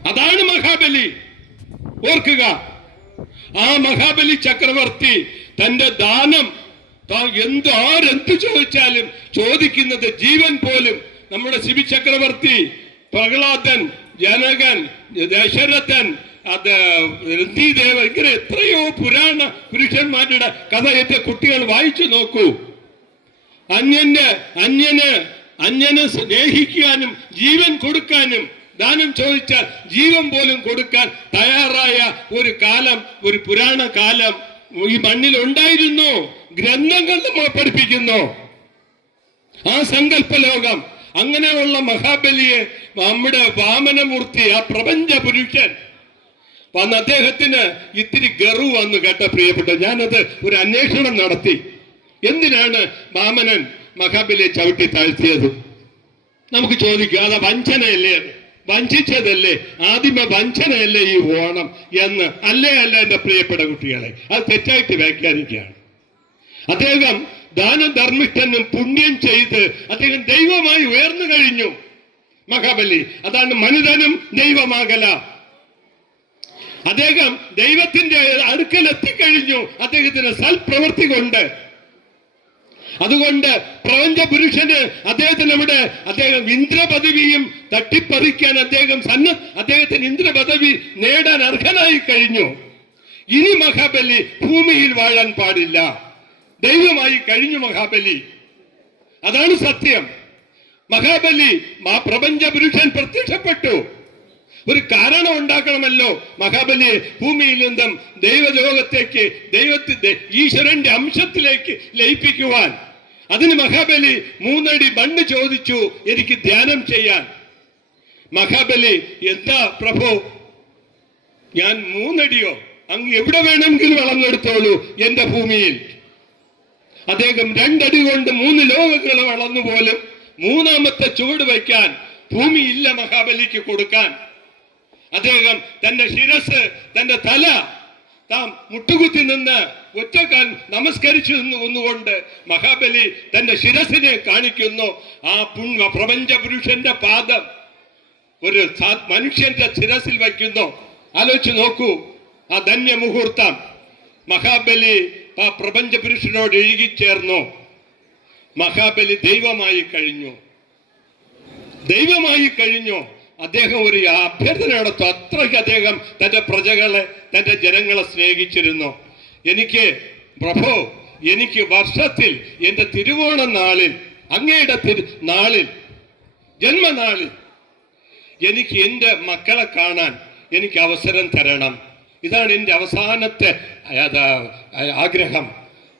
അതാണ് മഹാബലി. ഓർക്കുക, ആ മഹാബലി ചക്രവർത്തി തന്റെ ദാനം ആരെന്ത് ചോദിച്ചാലും ചോദിക്കുന്നത് ജീവൻ പോലും. നമ്മുടെ ശിവി ചക്രവർത്തി, പ്രഹ്ലാദൻ, ജനകൻ, ദശരഥൻ, രന്തിദേവ, ഇങ്ങനെ എത്രയോ പുരാണ പുരുഷന്മാരുടെ കഥ എന്റെ കുട്ടികൾ വായിച്ചു നോക്കൂ. അന്യനെ സ്നേഹിക്കാനും ജീവൻ കൊടുക്കാനും, ദാനം ചോദിച്ചാൽ ജീവൻ പോലും കൊടുക്കാൻ തയ്യാറായ ഒരു കാലം, ഒരു പുരാണ കാലം ഈ മണ്ണിൽ ഉണ്ടായിരുന്നു. ഗ്രന്ഥങ്ങൾ നമ്മൾ പഠിപ്പിക്കുന്നു ആ സങ്കല്പ ലോകം. അങ്ങനെയുള്ള മഹാബലിയെ നമ്മുടെ വാമനമൂർത്തി, ആ പ്രപഞ്ച പുരുഷൻ വന്ന് അദ്ദേഹത്തിന് ഇത്തിരി ഗർവ് വന്നു കേട്ട പ്രിയപ്പെട്ട. ഞാനത് ഒരു അന്വേഷണം നടത്തി. എന്തിനാണ് വാമനൻ മഹാബലിയെ ചവിട്ടി താഴ്ത്തിയത്? നമുക്ക് ചോദിക്കാം, അത് വഞ്ചനയല്ലേ? അത് വഞ്ചിച്ചതല്ലേ? ആദിമ വഞ്ചനയല്ലേ ഈ ഓണം എന്ന്? അല്ല എന്റെ പ്രിയപ്പെട്ട കുട്ടികളെ, അത് തെറ്റായിട്ട് വ്യാഖ്യാനിക്കുകയാണ്. അദ്ദേഹം ദാനധർമ്മിഷ്ഠനും പുണ്യം ചെയ്ത് അദ്ദേഹം ദൈവമായി ഉയർന്നു കഴിഞ്ഞു മഹാബലി. അതാണ് മനുതനും ദൈവമാകല. അദ്ദേഹം ദൈവത്തിന്റെ അടുക്കൽ എത്തിക്കഴിഞ്ഞു അദ്ദേഹത്തിന് സൽപ്രവൃത്തി കൊണ്ട്. അതുകൊണ്ട് പ്രപഞ്ച പുരുഷന് അദ്ദേഹത്തിന് അദ്ദേഹം ഇന്ദ്രപദവിയും തട്ടിപ്പറിക്കാൻ അദ്ദേഹത്തിന് ഇന്ദ്രപദവി നേടാൻ അർഹനായി കഴിഞ്ഞു. ഇനി മഹാബലി ഭൂമിയിൽ വാഴാൻ പാടില്ല, ദൈവമായി കഴിഞ്ഞു മഹാബലി. അതാണ് സത്യം. മഹാബലി പ്രപഞ്ച പുരുഷൻ പ്രത്യക്ഷപ്പെട്ടു. ഒരു കാരണം ഉണ്ടാക്കണമല്ലോ മഹാബലിയെ ഭൂമിയിൽ നിന്നും ദൈവലോകത്തേക്ക്, ഈശ്വരന്റെ അംശത്തിലേക്ക് ലയിപ്പിക്കുവാൻ. അതിന് മഹാബലി 3 അടി മണ്ണ് ചോദിച്ചു എനിക്ക് ധ്യാനം ചെയ്യാൻ. മഹാബലി, എന്താ പ്രഭു, ഞാൻ 3 അടിയോ? അങ്ങ് എവിടെ വേണമെങ്കിലും വളർന്നെടുത്തോളൂ എന്റെ ഭൂമിയിൽ. അദ്ദേഹം 2 അടി കൊണ്ട് 3 ലോകങ്ങൾ വളർന്നു പോലും 3ാമത്തെ ചുവട് വയ്ക്കാൻ ഭൂമിയില്ല മഹാബലിക്ക് കൊടുക്കാൻ. അദ്ദേഹം തന്റെ ശിരസ്, തന്റെ തല താൻ മുട്ടുകുത്തി നിന്ന് ഒറ്റക്കാൽ നമസ്കരിച്ചു നിന്നുകൊണ്ട് മഹാബലി തന്റെ ശിരസിനെ കാണിക്കുന്നു. ആ പ്രപഞ്ച പുരുഷന്റെ പാദം ഒരു മനുഷ്യന്റെ ശിരസിൽ വയ്ക്കുന്നു. ആലോചിച്ച് നോക്കൂ ആ ധന്യ മുഹൂർത്തം. മഹാബലി ആ പ്രപഞ്ച പുരുഷനോട് ഇഴുകിച്ചേർന്നു. മഹാബലി ദൈവമായി കഴിഞ്ഞു. അദ്ദേഹം ഒരു അഭ്യർത്ഥന നടത്തും. അത്രയ്ക്ക് അദ്ദേഹം തന്റെ പ്രജകളെ, തന്റെ ജനങ്ങളെ സ്നേഹിച്ചിരുന്നു. പ്രഭു, എനിക്ക് വർഷത്തിൽ എന്റെ തിരുവോണ നാളിൽ, അങ്ങയുടെ നാളിൽ, ജന്മനാളിൽ എനിക്ക് എന്റെ മക്കളെ കാണാൻ എനിക്ക് അവസരം തരണം. ഇതാണ് എന്റെ അവസാനത്തെ ആഗ്രഹം.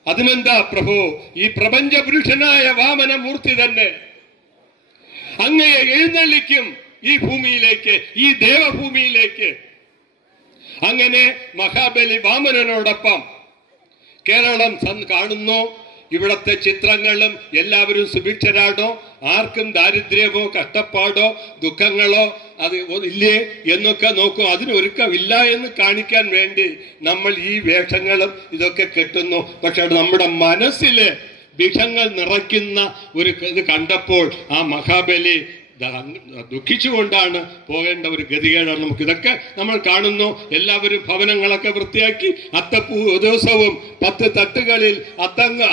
അതിനെന്താ പ്രഭു, ഈ പ്രപഞ്ച പുരുഷനായ വാമനമൂർത്തി തന്നെ അങ്ങയെ എഴുന്നള്ളിക്കും ഈ ഭൂമിയിലേക്ക്, ഈ ദേവഭൂമിയിലേക്ക്. അങ്ങനെ മഹാബലി വാമനനോടൊപ്പം കേരളം കാണുന്നു. ഇവിടത്തെ ചിത്രങ്ങളും എല്ലാവരും സുഭിക്ഷരാണോ, ആർക്കും ദാരിദ്ര്യമോ കഷ്ടപ്പാടോ ദുഃഖങ്ങളോ അത് ഇല്ലേ എന്നൊക്കെ നോക്കും. അതിനൊരുക്കമില്ല എന്ന് കാണിക്കാൻ വേണ്ടി നമ്മൾ ഈ വേഷങ്ങളും ഇതൊക്കെ കെട്ടുന്നു. പക്ഷെ നമ്മുടെ മനസ്സില് വിഷങ്ങൾ നിറയ്ക്കുന്ന ഒരു ഇത് കണ്ടപ്പോൾ ആ മഹാബലി ദുഃഖിച്ചുകൊണ്ടാണ് പോകേണ്ട ഒരു ഗതികേടാണ്. നമുക്കിതൊക്കെ നമ്മൾ കാണുന്നു. എല്ലാവരും ഭവനങ്ങളൊക്കെ വൃത്തിയാക്കി അത്തപ്പൂ ദിവസവും 10 തട്ടുകളിൽ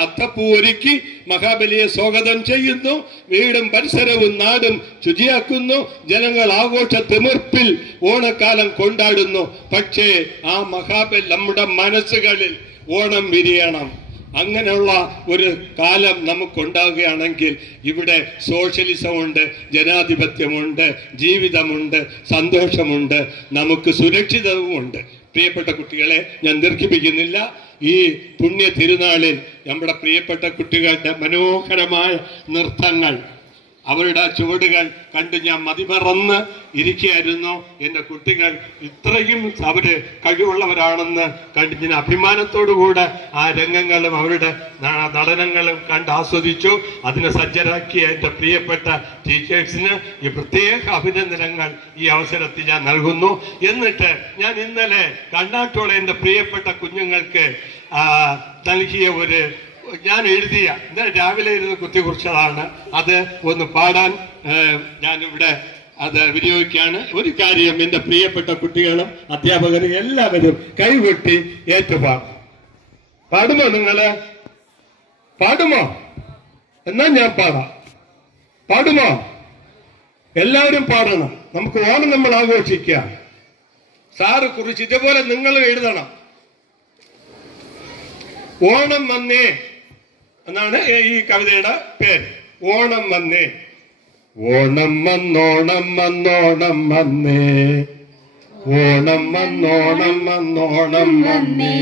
അത്തപ്പൂ ഒരുക്കി മഹാബലിയെ സ്വാഗതം ചെയ്യുന്നു. വീടും പരിസരവും നാടും ശുചിയാക്കുന്നു. ജനങ്ങൾ ആഘോഷ തിമിർപ്പിൽ ഓണക്കാലം കൊണ്ടാടുന്നു. പക്ഷേ ആ മഹാബലി നമ്മുടെ മനസ്സുകളിൽ ഓണം വിരിയണം. അങ്ങനെയുള്ള ഒരു കാലം നമുക്കുണ്ടാകുകയാണെങ്കിൽ ഇവിടെ സോഷ്യലിസമുണ്ട്, ജനാധിപത്യമുണ്ട്, ജീവിതമുണ്ട്, സന്തോഷമുണ്ട്, നമുക്ക് സുരക്ഷിതവുമുണ്ട്. പ്രിയപ്പെട്ട കുട്ടികളെ, ഞാൻ ദീർഘിപ്പിക്കുന്നില്ല. ഈ പുണ്യ തിരുനാളിൽ നമ്മുടെ പ്രിയപ്പെട്ട കുട്ടികളുടെ മനോഹരമായ നൃത്തങ്ങൾ, അവരുടെ ചുവടുകൾ കണ്ട് ഞാൻ മതിമറന്ന് ഇരിക്കുകയായിരുന്നു. എൻ്റെ കുട്ടികൾ ഇത്രയും അവര് കഴിവുള്ളവരാണെന്ന് കണ്ട് ഞാൻ അഭിമാനത്തോടുകൂടെ ആ രംഗങ്ങളും അവരുടെ നടനങ്ങളും കണ്ട് ആസ്വദിച്ചു. അതിനെ സജ്ജരാക്കിയ എൻ്റെ പ്രിയപ്പെട്ട ടീച്ചേഴ്സിന് ഈ പ്രത്യേക അഭിനന്ദനങ്ങൾ ഈ അവസരത്തിൽ ഞാൻ നൽകുന്നു. എന്നിട്ട് ഞാൻ ഇന്നലെ കണ്ണാട്ടോളെ എൻ്റെ പ്രിയപ്പെട്ട കുഞ്ഞുങ്ങൾക്ക് നൽകിയ ഞാൻ എഴുതിയ ഇന്നലെ രാവിലെ ഇരുന്ന് കുത്തിക്കുറിച്ചതാണ്. അത് ഒന്ന് പാടാൻ ഞാനിവിടെ അത് വിനിയോഗിക്കുകയാണ്. ഒരു കാര്യം എന്റെ പ്രിയപ്പെട്ട കുട്ടികളും അധ്യാപകരും എല്ലാവരും കൈകൊട്ടി ഏറ്റുപാടും. പാടുമോ നിങ്ങള്? പാടുമോ? എന്നാ ഞാൻ പാടാം. പാടുമോ? എല്ലാവരും പാടണം. നമുക്ക് ഓണം നമ്മൾ ആഘോഷിക്കാം. സാറ് കുറിച്ച് ഇതേപോലെ നിങ്ങൾ എഴുതണം. ഓണം വന്നേ എന്നാണ് ഈ കവിതയുടെ പേര്. ഓണം വന്നേ, ഓണം വന്നോണം വന്നോണം വന്നേ, ഓണം വന്നോണം വന്നോണം വന്നേ,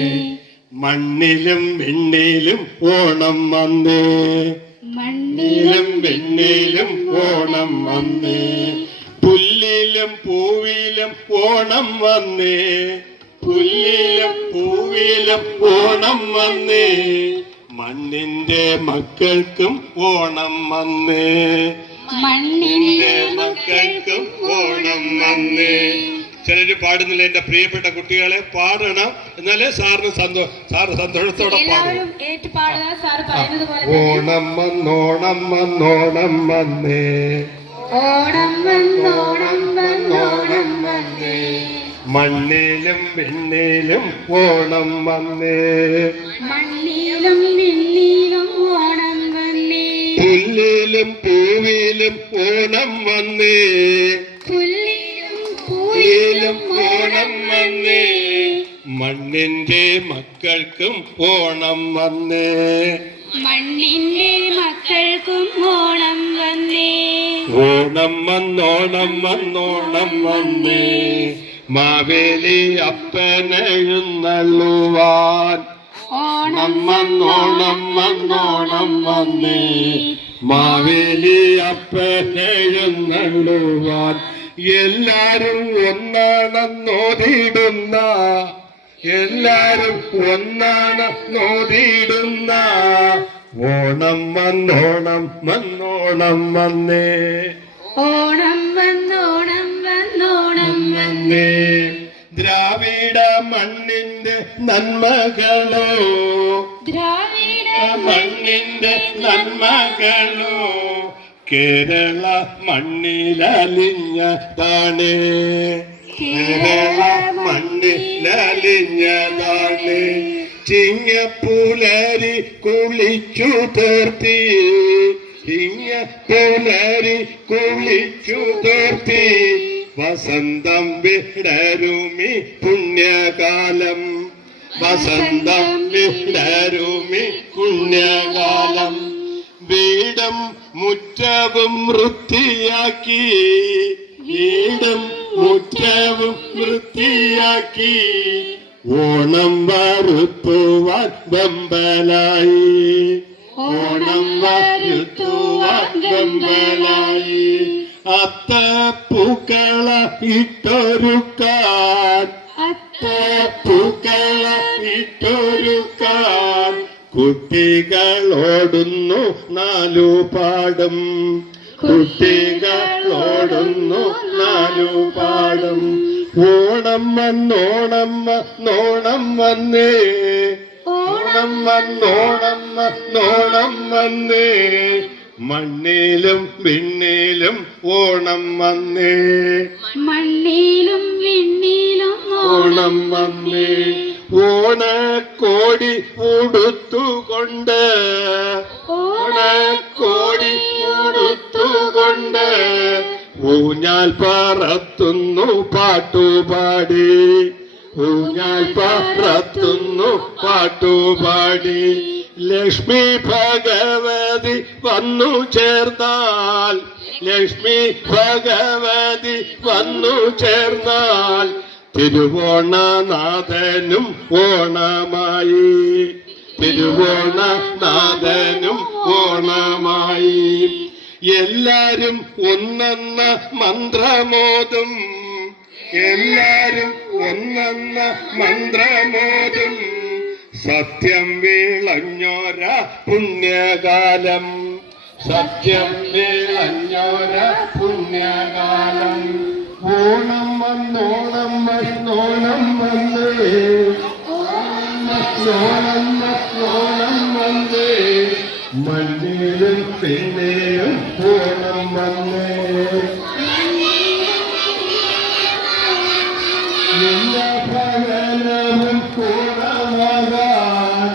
മണ്ണിലും വെണ്ണിലും ഓണം വന്നേ, മണ്ണിലും വെണ്ണിലും ഓണം വന്നേ, പുല്ലിലും പൂവിലും ഓണം വന്നേ, പുല്ലിലും പൂവിലും ഓണം വന്നേ, മണ്ണിന്റെ മക്കൾക്കും ഓണം വന്നേ, മണ്ണിന്റെ മക്കൾക്കും ഓണം വന്നേ. ചിലര് പാടുന്നില്ല. എന്റെ പ്രിയപ്പെട്ട കുട്ടികളെ പാടണം, എന്നാലേ സാറ് സന്തോഷത്തോടെ പാടും. ഓണം വന്നോണം വന്നോണം വന്നേ, ഓണം വന്നോണം വന്നോണം വന്നേ, മണ്ണിലും വെണ്ണിലും ഓണം വന്നേ, മണ്ണിലും വെണ്ണിലും ഓണം വന്നേ, പുല്ലിലും പൂവിലും ഓണം വന്നേ, പുല്ലിലും പൂവിലും ഓണം വന്നേ, മണ്ണിന്റെ മക്കൾക്കും ഓണം വന്നേ, മണ്ണിന്റെ മക്കൾക്കും ഓണം വന്നേ, ഓണം വന്നോണം വന്നോണം വന്നേ, മാവേലി അപ്പനെഴുന്നള്ളുവാൻ ഓണം വന്നോണം വന്നോണം വന്നേ, മാവേലി അപ്പനെഴുന്നള്ളുവാൻ എല്ലാരും ഒന്നാണെന്നോതിടുന്ന, എല്ലാരും ഒന്നാണെന്നോതിടുന്ന ഓണം വന്നോണം വന്നോണം വന്നേ, ഓണം വന്നോണം വന്നോണം വന്നേ, ദ്രാവിഡ മണ്ണിന്റെ നന്മകളോ, ദ്രാവിഡ മണ്ണിന്റെ നന്മകളോ, കേരള മണ്ണിലലിഞ്ഞതാണ്, കേരള മണ്ണിലലിഞ്ഞതാണ്, ചിങ്ങപ്പുലരി കുളിച്ചു തീർത്തി, ചിങ്ങപ്പുലരി കുളിച്ചു തീർത്തി, വസന്തം വിടരുമി പുണ്യകാലം, വസന്തം വിടരുമി പുണ്യകാലം, വീടും മുറ്റവും വൃത്തിയാക്കി, വീടും മുറ്റവും വൃത്തിയാക്കി, ഓണം വരുത്തുവാൻ വെമ്പലായി, ഓണം വരുത്തുവാൻ വെമ്പലായി, അത്തപ്പൂക്കള ഇട്ടൊരുക്കാൻ, അത്തപ്പൂക്കള ഇട്ടൊരുക്കാൻ, കുട്ടികളോടുന്നു നാലുപാടും, കുട്ടികളോടുന്നു നാലുപാടും, ഓണം വന്നോണം വന്നോണം വന്നേ, ഓണം വന്നോണം വന്നോണം വന്നേ, മണ്ണിലും വിണ്ണിലും ഓണം വന്നേ, മണ്ണിലും വിണ്ണിലും ഓണം വന്നേ, ഓണക്കോടി ഉടുത്തുകൊണ്ട്, ഓണക്കോടി ഉടുത്തുകൊണ്ട്, ഊഞ്ഞാൽ പറത്തുന്നു പാട്ടുപാടി, ഊഞ്ഞാൽ പറത്തുന്നു പാട്ടുപാടി, ലക്ഷ്മി ഭഗവതി വന്നു ചേർന്നാൽ, ലക്ഷ്മി ഭഗവതി വന്നു ചേർന്നാൽ, തിരുവോണനാഥനും ഓണമായി, തിരുവോണനാഥനും ഓണമായി, എല്ലാരും ഒന്നെന്ന മന്ത്രമോതും, എല്ലാരും ഒന്നെന്ന മന്ത്രമോതും, സത്യം വിളഞ്ഞോര പുണ്യകാലം, സത്യം വിളഞ്ഞോര പുണ്യകാലം, ഓണം വന്നോണം വന്നോണം വന്നേ, ഓണം വന്നോണം വന്നേ, മണ്ണിലും പിന്നെയും ഓണം വന്നേ, ഭവനവും പൂർണ്ണമാകാൻ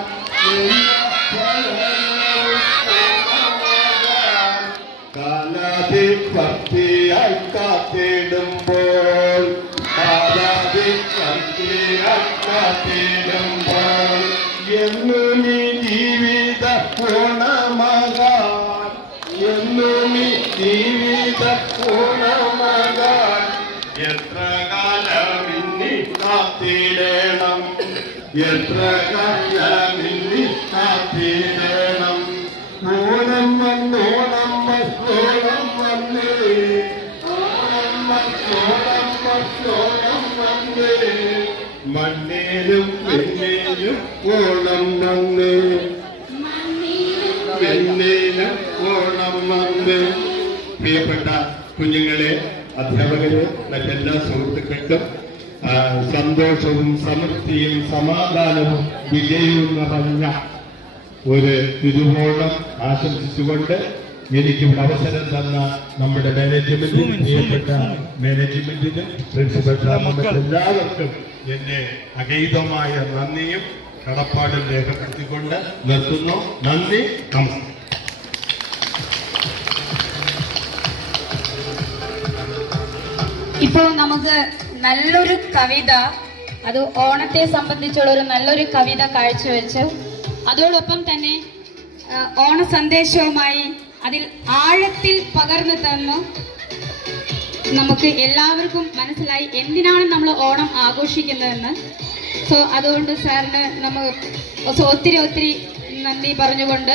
കാലാതി ഭക്തിയായി കാത്തിടുമ്പോൾ കാലാതി ഭക്തിയായി കാത്തിടുമ്പോൾ എന്നും ഈ ജീവിത പൂർണ്ണമാകാൻ എന്നും ഈ ജീവിത പൂർണ്ണമാകാൻ എത്ര കാലം ഇന്നി കാത്തിടണം എത്ര കാലം ഇന്നി കാത്തിടണം ഓണം വന്നോണം വന്നോണം വന്നേ ഓണം വന്നോണം വന്നോണം വന്നേ മണ്ണേലും പെണ്ണേലും ഓണം വന്നേ പെണ്ണേലും ഓണം വന്നേ. പ്രിയപ്പെട്ട കുഞ്ഞുങ്ങളെ, അധ്യാപകരെ, മറ്റെല്ലാ സുഹൃത്തുക്കൾക്കും സന്തോഷവും സമൃദ്ധിയും സമാധാനവും വിജയവും നിറഞ്ഞ ഒരു തിരുവോണം ആശംസിച്ചുകൊണ്ട് എനിക്കിവിടെ അവസരം തന്ന നമ്മുടെ മാനേജ്മെന്റിന്, പ്രിയപ്പെട്ട മാനേജ്മെന്റിന്, പ്രിൻസിപ്പൽ സാറിന് എല്ലാവർക്കും എന്റെ അഗൈതമായ നന്ദിയും കടപ്പാടും രേഖപ്പെടുത്തിക്കൊണ്ട് നിർത്തുന്നു. നന്ദി, നമസ്കാരം. ഇപ്പോൾ നമുക്ക് നല്ലൊരു കവിത, അത് ഓണത്തെ സംബന്ധിച്ചുള്ള ഒരു നല്ലൊരു കവിത കാഴ്ചവെച്ചു. അതോടൊപ്പം തന്നെ ഓണ സന്ദേശവുമായി അതിൽ ആഴത്തിൽ പകർന്നു തന്നു. നമുക്ക് എല്ലാവർക്കും മനസ്സിലായി എന്തിനാണ് നമ്മൾ ഓണം ആഘോഷിക്കുന്നതെന്ന്. സോ അതുകൊണ്ട് സാറിന് നമ്മൾ ഒത്തിരി നന്ദി പറഞ്ഞുകൊണ്ട്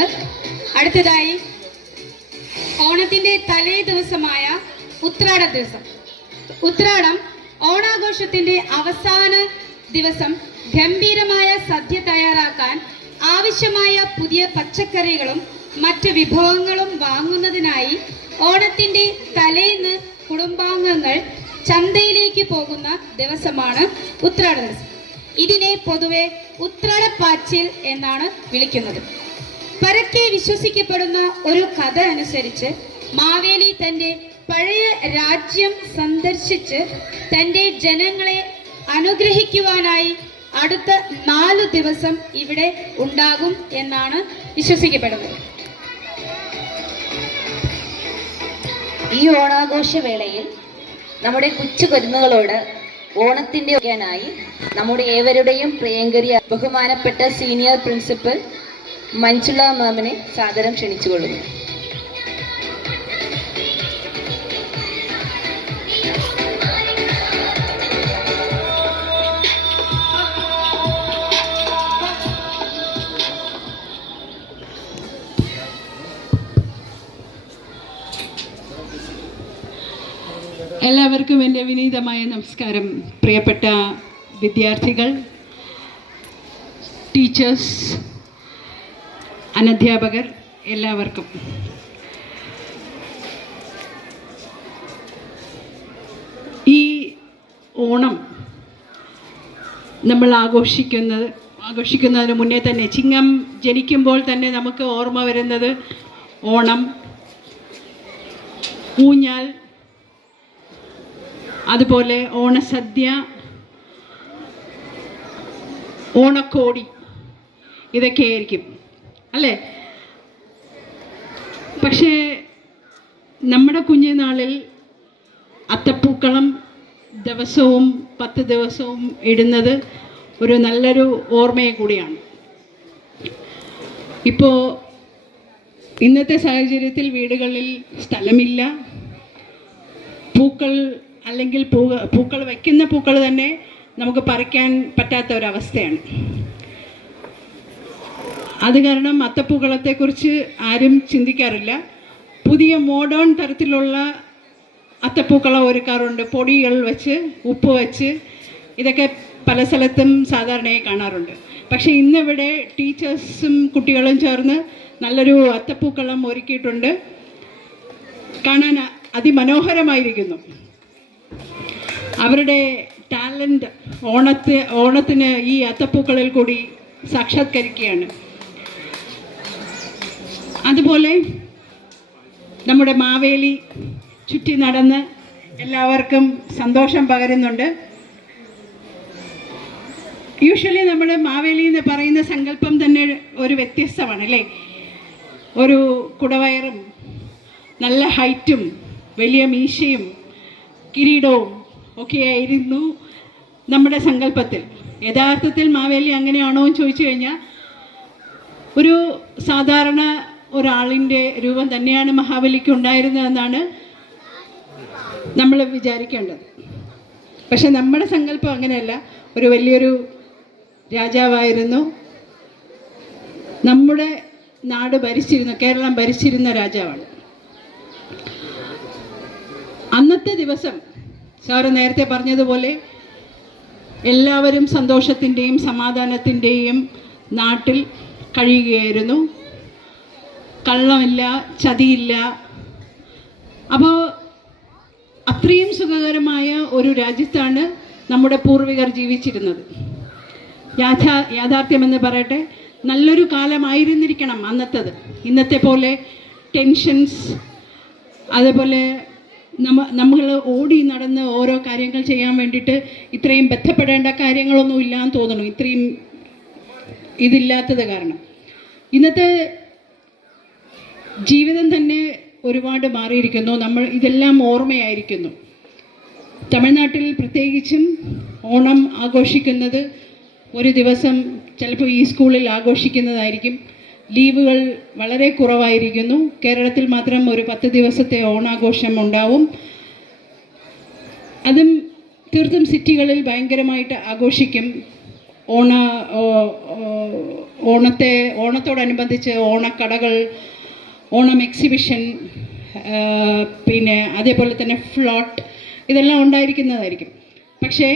അടുത്തതായി ഓണത്തിൻ്റെ തലേ ദിവസമായ ഉത്രാട ദിവസം. ഉത്രാടം ഓണാഘോഷത്തിന്റെ അവസാന ദിവസം ഗംഭീരമായ സദ്യ തയ്യാറാക്കാൻ ആവശ്യമായ പുതിയ പച്ചക്കറികളും മറ്റ് വിഭവങ്ങളും വാങ്ങുന്നതിനായി ഓണത്തിന്റെ തലേന്ന് കുടുംബാംഗങ്ങൾ ചന്തയിലേക്ക് പോകുന്ന ദിവസമാണ് ഉത്രാട ദിവസം. ഇതിനെ പൊതുവെ ഉത്രാടപ്പാച്ചിൽ എന്നാണ് വിളിക്കുന്നത്. പരക്കെ വിശ്വസിക്കപ്പെടുന്ന ഒരു കഥ അനുസരിച്ച് മാവേലി തന്റെ പഴയ രാജ്യം സന്ദർശിച്ച് തന്റെ ജനങ്ങളെ അനുഗ്രഹിക്കുവാനായി അടുത്ത 4 ദിവസം ഇവിടെ ഉണ്ടാകും എന്നാണ് വിശ്വസിക്കപ്പെടുന്നത്. ഈ ഓണാഘോഷ വേളയിൽ നമ്മുടെ കൊച്ചു കുരുന്നുകളോട് ഓണത്തിന്റെ ഒക്കെയായി നമ്മുടെ ഏവരുടെയും പ്രിയങ്കരിയ ബഹുമാനപ്പെട്ട സീനിയർ പ്രിൻസിപ്പൽ മഞ്ജുള മാമിനെ സാദരം ക്ഷണിച്ചുകൊള്ളുന്നു. എല്ലാവർക്കും എൻ്റെ വിനീതമായ നമസ്കാരം. പ്രിയപ്പെട്ട വിദ്യാർത്ഥികൾ, ടീച്ചേഴ്സ്, അനധ്യാപകർ, എല്ലാവർക്കും ഈ ഓണം നമ്മൾ ആഘോഷിക്കുന്നതിന് മുന്നേ തന്നെ, ചിങ്ങം ജനിക്കുമ്പോൾ തന്നെ നമുക്ക് ഓർമ്മ വരുന്നത് ഓണം, ഊഞ്ഞാൽ, അതുപോലെ ഓണസദ്യ, ഓണക്കോടി, ഇതൊക്കെയായിരിക്കും അല്ലേ? പക്ഷേ നമ്മുടെ കുഞ്ഞുനാളിൽ അത്തപ്പൂക്കളം ദിവസവും 10 ദിവസവും ഇടുന്നത് ഒരു നല്ലൊരു ഓർമ്മയെ കൂടിയാണ്. ഇപ്പോൾ ഇന്നത്തെ സാഹചര്യത്തിൽ വീടുകളിൽ സ്ഥലമില്ല. പൂക്കൾ അല്ലെങ്കിൽ പൂക്കൾ വയ്ക്കുന്ന പൂക്കൾ തന്നെ നമുക്ക് പറിക്കാൻ പറ്റാത്ത ഒരവസ്ഥയാണ്. അത് കാരണം അത്തപ്പൂക്കളത്തെക്കുറിച്ച് ആരും ചിന്തിക്കാറില്ല. പുതിയ മോഡേൺ തരത്തിലുള്ള അത്തപ്പൂക്കളം ഒരുക്കാറുണ്ട്. പൊടികൾ വെച്ച്, ഉപ്പ് വെച്ച്, ഇതൊക്കെ പല സ്ഥലത്തും സാധാരണയായി കാണാറുണ്ട്. പക്ഷേ ഇന്നിവിടെ ടീച്ചേഴ്സും കുട്ടികളും ചേർന്ന് നല്ലൊരു അത്തപ്പൂക്കളം ഒരുക്കിയിട്ടുണ്ട്. കാണാൻ അതിമനോഹരമായിരിക്കുന്നു. അവരുടെ ടാലൻറ്റ് ഓണത്തിന് ഈ അത്തപ്പൂക്കളിൽ കൂടി സാക്ഷാത്കരിക്കുകയാണ്. അതുപോലെ നമ്മുടെ മാവേലി ചുറ്റി നടന്ന് എല്ലാവർക്കും സന്തോഷം പകരുന്നുണ്ട്. യൂഷ്വലി നമ്മൾ മാവേലി എന്ന് പറയുന്ന സങ്കല്പം തന്നെ ഒരു വ്യത്യസ്തമാണ് അല്ലേ. ഒരു കുടവയറും നല്ല ഹൈറ്റും വലിയ മീശയും കിരീടവും ഒക്കെ ആയിരുന്നു നമ്മുടെ സങ്കല്പത്തിൽ. യഥാർത്ഥത്തിൽ മാവേലി അങ്ങനെയാണോ എന്ന് ചോദിച്ചു കഴിഞ്ഞാൽ ഒരു സാധാരണ ഒരാളിൻ്റെ രൂപം തന്നെയാണ് മഹാബലിക്ക് ഉണ്ടായിരുന്നതെന്നാണ് നമ്മൾ വിചാരിക്കേണ്ടത്. പക്ഷെ നമ്മുടെ സങ്കല്പം അങ്ങനെയല്ല. ഒരു വലിയൊരു രാജാവായിരുന്നു, നമ്മുടെ നാട് ഭരിച്ചിരുന്ന, കേരളം ഭരിച്ചിരുന്ന രാജാവാണ്. അന്നത്തെ ദിവസം സാറ് നേരത്തെ പറഞ്ഞതുപോലെ എല്ലാവരും സന്തോഷത്തിൻ്റെയും സമാധാനത്തിൻ്റെയും നാട്ടിൽ കഴിയുകയായിരുന്നു. കള്ളമില്ല, ചതിയില്ല. അപ്പോൾ അത്രയും സുഖകരമായ ഒരു രാജ്യത്താണ് നമ്മുടെ പൂർവികർ ജീവിച്ചിരുന്നത്. യാഥാർത്ഥ്യമെന്ന് പറയട്ടെ, നല്ലൊരു കാലമായിരുന്നിരിക്കണം അന്നത്തേത്. ഇന്നത്തെ പോലെ ടെൻഷൻസ്, അതേപോലെ നമ്മൾ ഓടി നടന്ന് ഓരോ കാര്യങ്ങൾ ചെയ്യാൻ വേണ്ടിയിട്ട് ഇത്രയും ബന്ധപ്പെടേണ്ട കാര്യങ്ങളൊന്നും ഇല്ലാന്ന് തോന്നുന്നു, ഇത്രയും ഇതില്ലാത്തത് കാരണം. ഇന്നത്തെ ജീവിതം തന്നെ ഒരുപാട് മാറിയിരിക്കുന്നു. നമ്മൾ ഇതെല്ലാം ഓർമ്മയായിരിക്കുന്നു. തമിഴ്നാട്ടിൽ പ്രത്യേകിച്ചും ഓണം ആഘോഷിക്കുന്നത് ഒരു ദിവസം ചിലപ്പോൾ ഈ സ്കൂളിൽ ആഘോഷിക്കുന്നതായിരിക്കും. ലീവുകൾ വളരെ കുറവായിരിക്കുന്നു. കേരളത്തിൽ മാത്രം ഒരു 10 ദിവസത്തെ ഓണാഘോഷം ഉണ്ടാവും. അതും തീർത്തും സിറ്റികളിൽ ഭയങ്കരമായിട്ട് ആഘോഷിക്കും. ഓണത്തോടനുബന്ധിച്ച് ഓണക്കടകൾ, ഓണം എക്സിബിഷൻ, പിന്നെ അതേപോലെ തന്നെ ഫ്ലോട്ട്, ഇതെല്ലാം ഉണ്ടായിരിക്കുന്നതായിരിക്കും. പക്ഷേ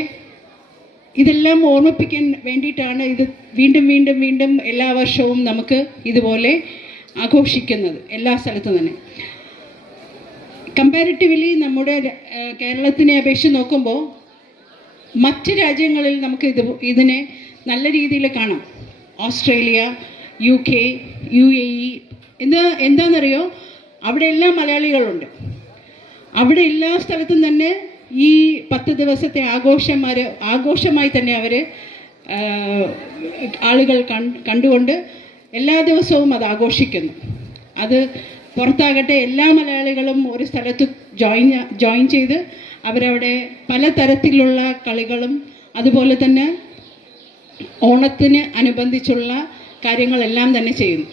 ഇതെല്ലാം ഓർമ്മിപ്പിക്കാൻ വേണ്ടിയിട്ടാണ് ഇത് വീണ്ടും വീണ്ടും വീണ്ടും എല്ലാ വർഷവും നമുക്ക് ഇതുപോലെ ആഘോഷിക്കുന്നത്, എല്ലാ സ്ഥലത്തും തന്നെ. കമ്പാരിറ്റീവ്ലി നമ്മുടെ കേരളത്തിനെ അപേക്ഷിച്ച് നോക്കുമ്പോൾ മറ്റ് രാജ്യങ്ങളിൽ നമുക്ക് ഇതിനെ നല്ല രീതിയിൽ കാണാം. ഓസ്ട്രേലിയ, UK, UAE എന്താണെന്നറിയോ, അവിടെ എല്ലാം മലയാളികളുണ്ട്. അവിടെ എല്ലാ സ്ഥലത്തും തന്നെ ഈ 10 ദിവസത്തെ ആഘോഷമായി തന്നെ അവർ ആളുകൾ കണ്ടുകൊണ്ട് എല്ലാ ദിവസവും അത് ആഘോഷിക്കുന്നു. അത് പുറത്താകട്ടെ, എല്ലാ മലയാളികളും ഒരു സ്ഥലത്ത് ജോയിൻ ചെയ്ത് അവരവിടെ പലതരത്തിലുള്ള കളികളും അതുപോലെ തന്നെ ഓണത്തിന് അനുബന്ധിച്ചുള്ള കാര്യങ്ങളെല്ലാം തന്നെ ചെയ്യുന്നു.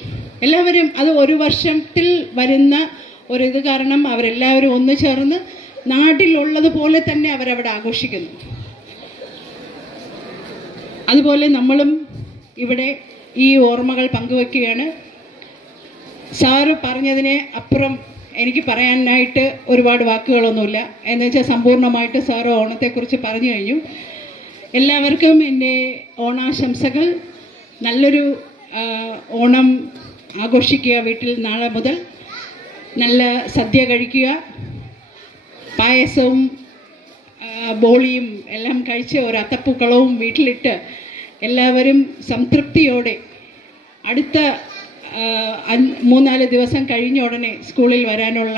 എല്ലാവരും അത് ഒരു വർഷത്തിൽ വരുന്ന ഒരിത് കാരണം അവരെല്ലാവരും ഒന്ന് ചേർന്ന് നാട്ടിലുള്ളതുപോലെ തന്നെ അവരവിടെ ആഘോഷിക്കുന്നു. അതുപോലെ നമ്മളും ഇവിടെ ഈ ഓർമ്മകൾ പങ്കുവെക്കുകയാണ്. സാറ് പറഞ്ഞതിനെ അപ്പുറം എനിക്ക് പറയാനായിട്ട് ഒരുപാട് വാക്കുകളൊന്നുമില്ല. എന്ന് വെച്ചാൽ സമ്പൂർണ്ണമായിട്ട് സാറ് ഓണത്തെക്കുറിച്ച് പറഞ്ഞു കഴിഞ്ഞു. എല്ലാവർക്കും എൻ്റെ ഓണാശംസകൾ. നല്ലൊരു ഓണം ആഘോഷിക്കുക. വീട്ടിൽ നാളെ മുതൽ നല്ല സദ്യ കഴിക്കുക, പായസവും ബോളിയും എല്ലാം കഴിച്ച് ഒരു അത്തപ്പൂക്കളവും വീട്ടിലിട്ട് എല്ലാവരും സംതൃപ്തിയോടെ അടുത്ത 3-4 ദിവസം കഴിഞ്ഞ ഉടനെ സ്കൂളിൽ വരാനുള്ള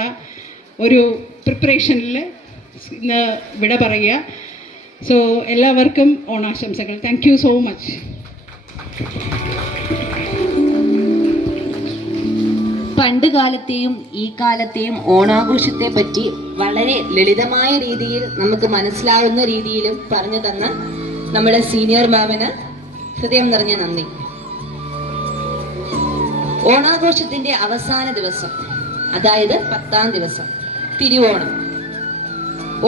ഒരു പ്രിപ്പറേഷനിൽ ഇന്ന് വിട പറയുക. സോ എല്ലാവർക്കും ഓണാശംസകൾ. Thank you so much. പണ്ട് കാലത്തെയും ഈ കാലത്തെയും ഓണാഘോഷത്തെ പറ്റി വളരെ ലളിതമായ രീതിയിൽ നമുക്ക് മനസ്സിലാവുന്ന രീതിയിലും പറഞ്ഞു തന്ന നമ്മുടെ സീനിയർ മാമിന് ഹൃദയം നിറഞ്ഞ നന്ദി. ഓണാഘോഷത്തിന്റെ അവസാന ദിവസം, അതായത് 10ാം ദിവസം, തിരുവോണം.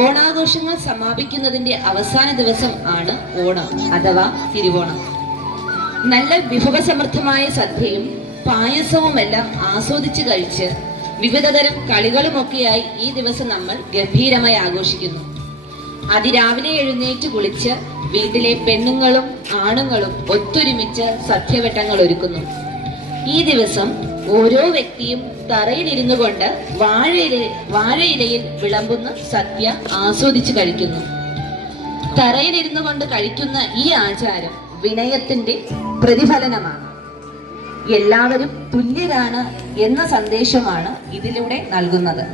ഓണാഘോഷങ്ങൾ സമാപിക്കുന്നതിന്റെ അവസാന ദിവസം ആണ് ഓണം അഥവാ തിരുവോണം. നല്ല വിഭവസമൃദ്ധമായ സദ്യയും പായസവുമെല്ലാം ആസ്വദിച്ച് കഴിച്ച് വിവിധതരം കളികളുമൊക്കെയായി ഈ ദിവസം നമ്മൾ ഗംഭീരമായി ആഘോഷിക്കുന്നു. അതിരാവിലെ എഴുന്നേറ്റ് കുളിച്ച് വീട്ടിലെ പെണ്ണുങ്ങളും ആണുങ്ങളും ഒത്തൊരുമിച്ച് സദ്യവട്ടങ്ങൾ ഒരുക്കുന്നു. ഈ ദിവസം ഓരോ വ്യക്തിയും തറയിലിരുന്നു കൊണ്ട് വാഴയിലയിൽ വിളമ്പുന്ന സദ്യ ആസ്വദിച്ച് കഴിക്കുന്നു. തറയിലിരുന്നു കൊണ്ട് കഴിക്കുന്ന ഈ ആചാരം വിനയത്തിന്റെ പ്രതിഫലനമാണ്. എല്ലാവരും തുല്യരാണ് എന്ന സന്ദേശമാണ് ഇതിലൂടെ നൽകുന്നത്.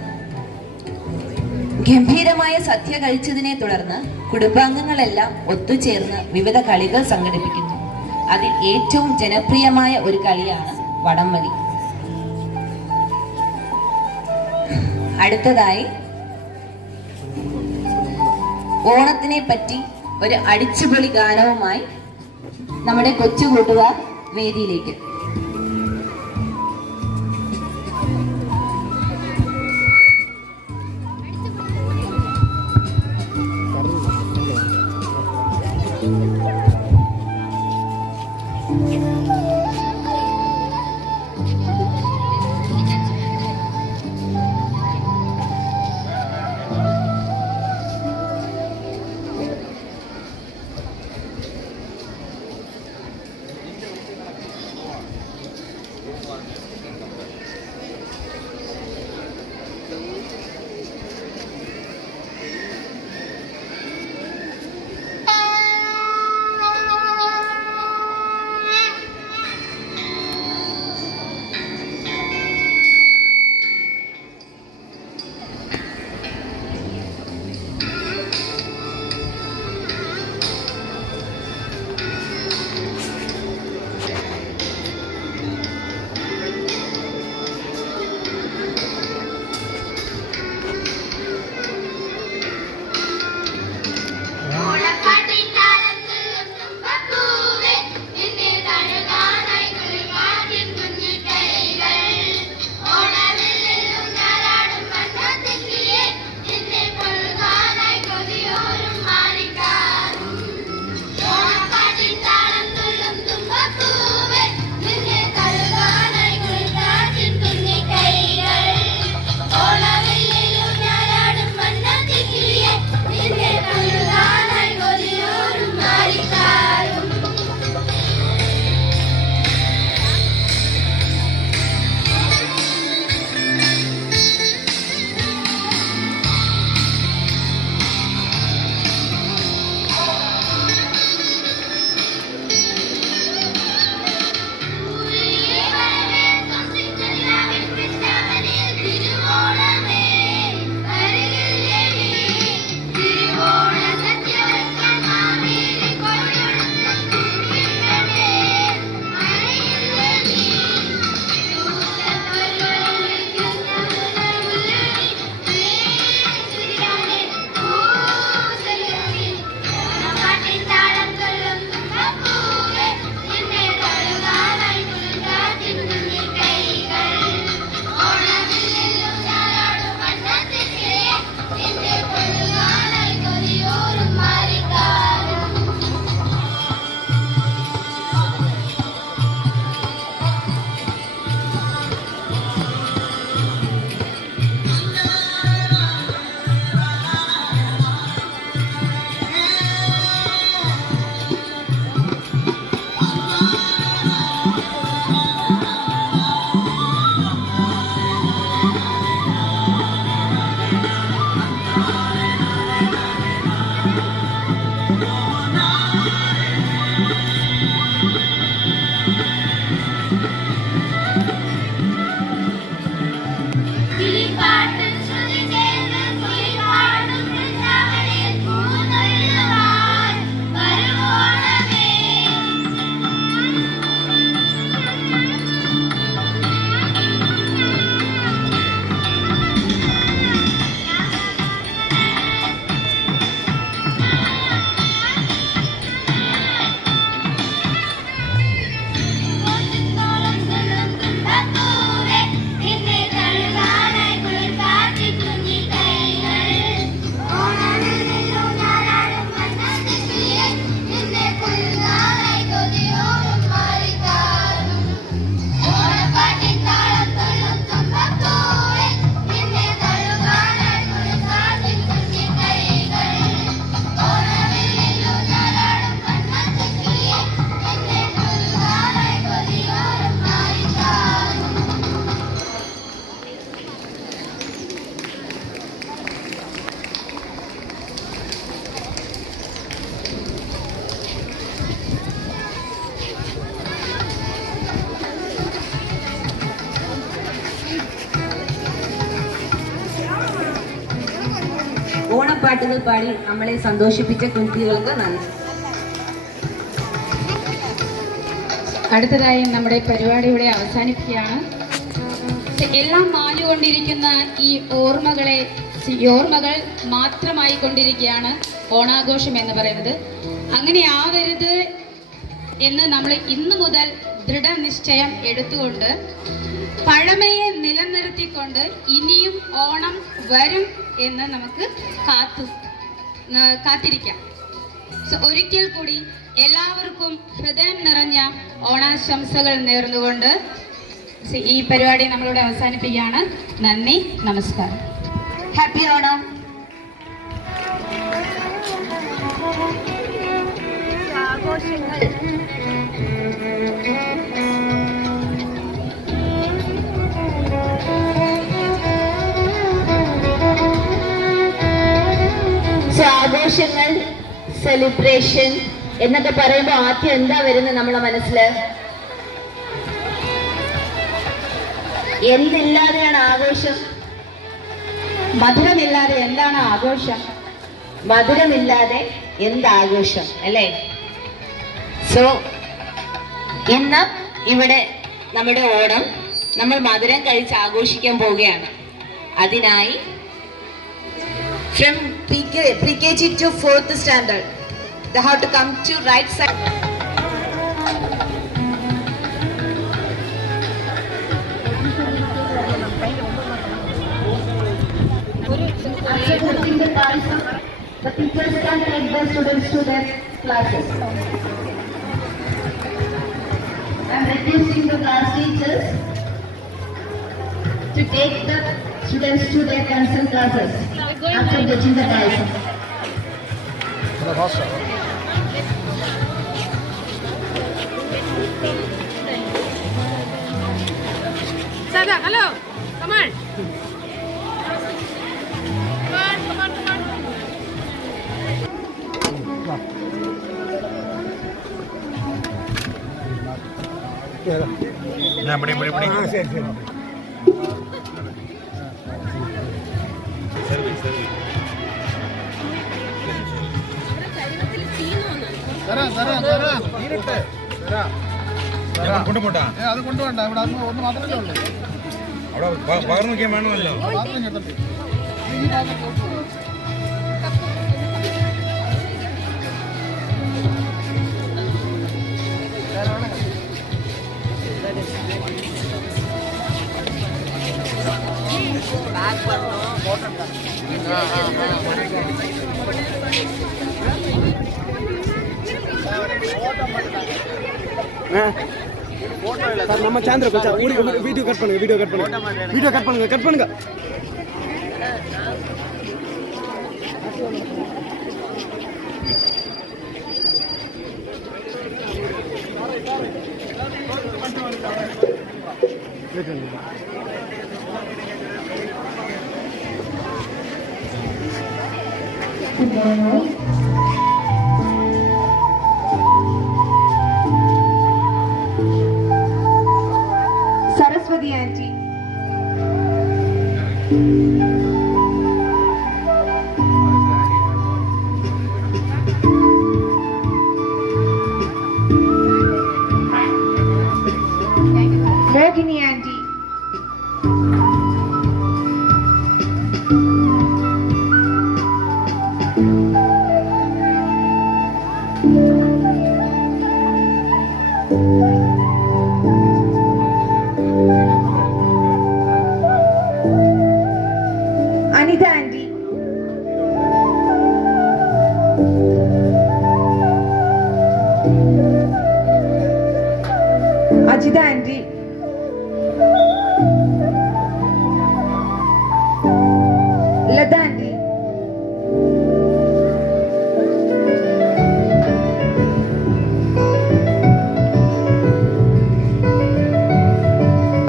ഗംഭീരമായ സദ്യ കഴിച്ചതിനെ തുടർന്ന് കുടുംബാംഗങ്ങളെല്ലാം ഒത്തുചേർന്ന് വിവിധ കളികൾ സംഘടിപ്പിക്കുന്നു. അതിൽ ഏറ്റവും ജനപ്രിയമായ ഒരു കളിയാണ് വടംവലി. അടുത്തതായി ഓണത്തിനെ പറ്റി ഒരു അടിച്ചുപൊളി ഗാനവുമായി നമ്മുടെ കൊച്ചു കൂട്ടുകാർ വേദിയിലേക്ക്. കളിപ്പാട്ടുകൾ പാടി നമ്മളെ സന്തോഷിപ്പിച്ച കുട്ടികൾക്ക് നന്ദി. അടുത്തതായി നമ്മുടെ പരിപാടി ഇവിടെ അവസാനിക്കുകയാണ്. എല്ലാം മാഞ്ഞുകൊണ്ടിരിക്കുന്ന ഈ ഓർമ്മകൾ മാത്രമായി കൊണ്ടിരിക്കുകയാണ് ഓണാഘോഷം എന്ന് പറയുന്നത്. അങ്ങനെ ആവരുത് എന്ന് നമ്മൾ ഇന്നു മുതൽ ദൃഢനിശ്ചയം എടുത്തുകൊണ്ട് പഴമയെ നിലനിർത്തിക്കൊണ്ട് ഇനിയും ഓണം വരും എന്ന് നമുക്ക് കാത്തിരിക്കാം. ഒരിക്കൽ കൂടി എല്ലാവർക്കും ഹൃദയം നിറഞ്ഞ ഓണാശംസകൾ നേർന്നുകൊണ്ട് ഈ പരിപാടി നമ്മളിവിടെ അവസാനിപ്പിക്കുകയാണ്. നന്ദി, നമസ്കാരം. ഹാപ്പി ഓണം. ആഘോഷങ്ങൾ, സെലിബ്രേഷൻ എന്നൊക്കെ പറയുമ്പോൾ ആദ്യം എന്താ വരുന്നത് നമ്മളെ മനസ്സില്? എന്തില്ലാതെയാണ് ആഘോഷം? മധുരമില്ലാതെ എന്താണ് ആഘോഷം? മധുരമില്ലാതെ എന്താഘോഷം അല്ലേ? സോ ഇന്ന് ഇവിടെ നമ്മുടെ ഓണം നമ്മൾ മധുരം കഴിച്ച് ആഘോഷിക്കാൻ പോവുകയാണ്. അതിനായി from pre-KG to 4th standard, they have to come to right side. The teachers can take the students to their classes. I am requesting the class teachers to take the students to their concerned classes after getting the license. Sada, hello, come on. കൊണ്ടുപോട്ടാ അത് കൊണ്ടുപോണ്ട. ഇവിടെ ഒന്ന് മാത്രമല്ലേ ഉള്ളൂ. അവിടെ പകർന്നു നോക്കിയാൽ വേണമല്ലോ. മാത്രം കേട്ടിട്ട് நம்ம சாந்திர வீடியோ கட் பண்ணுங்க. Saraswati auntie. Mogini auntie. Anita auntie. Ajita auntie. Lata auntie.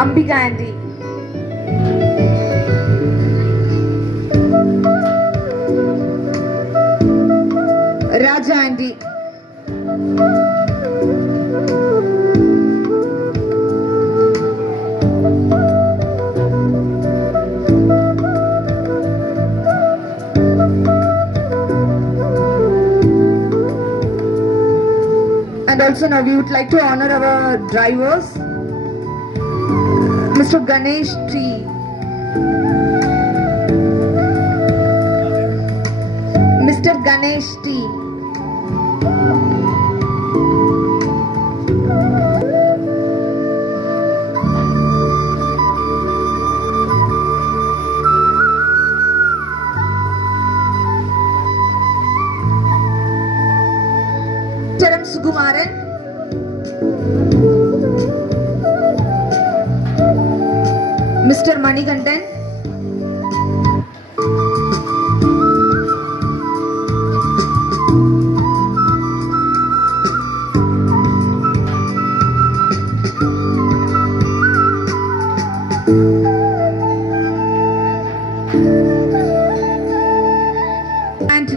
Ambika auntie. Raja auntie. And also now we would like to honor our drivers, Mr. Ganesh T. Mr. Ganesh T. Charan Sukumaran. Mr. Manikandan. And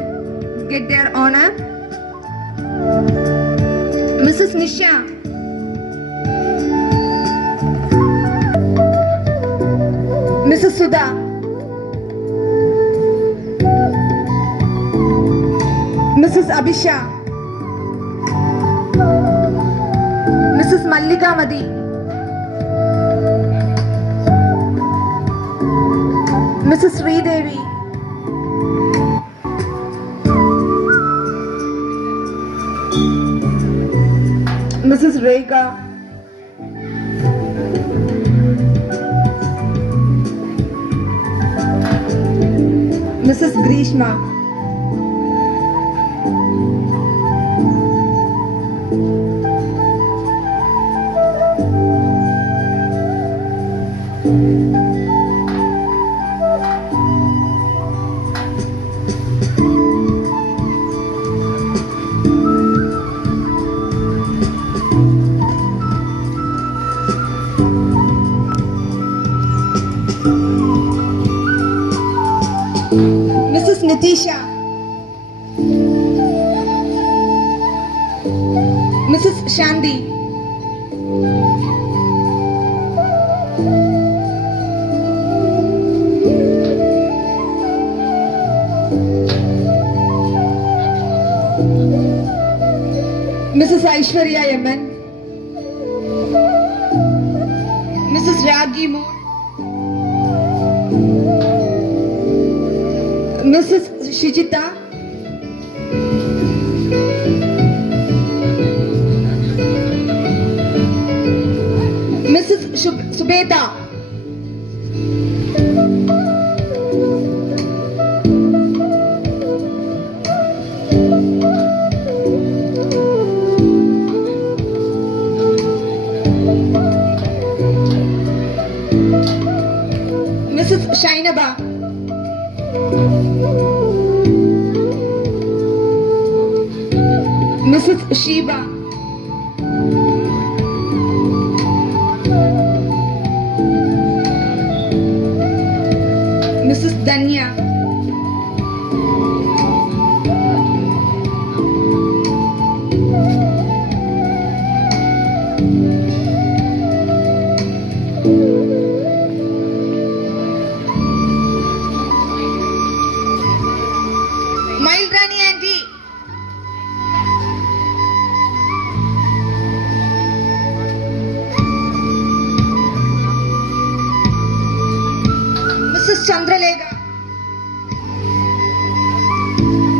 get their honor. Mrs. Nisha. Mrs. Sudha. Mrs. Abhisha. Mrs. Mallika Madi. Mrs. Sridevi. Mrs. Rekha. Mrs. Grishma. Mrs. Nitisha. Mrs. Shandy. Mrs. Aishwarya Yemen. Mrs. Ragi Moon. Mrs. Shijita. Mrs. Subeta. Mrs. Shainaba. Mrs. Sheba. Mrs. Danya. Mild Rani Auntie. Mrs. Chandralega.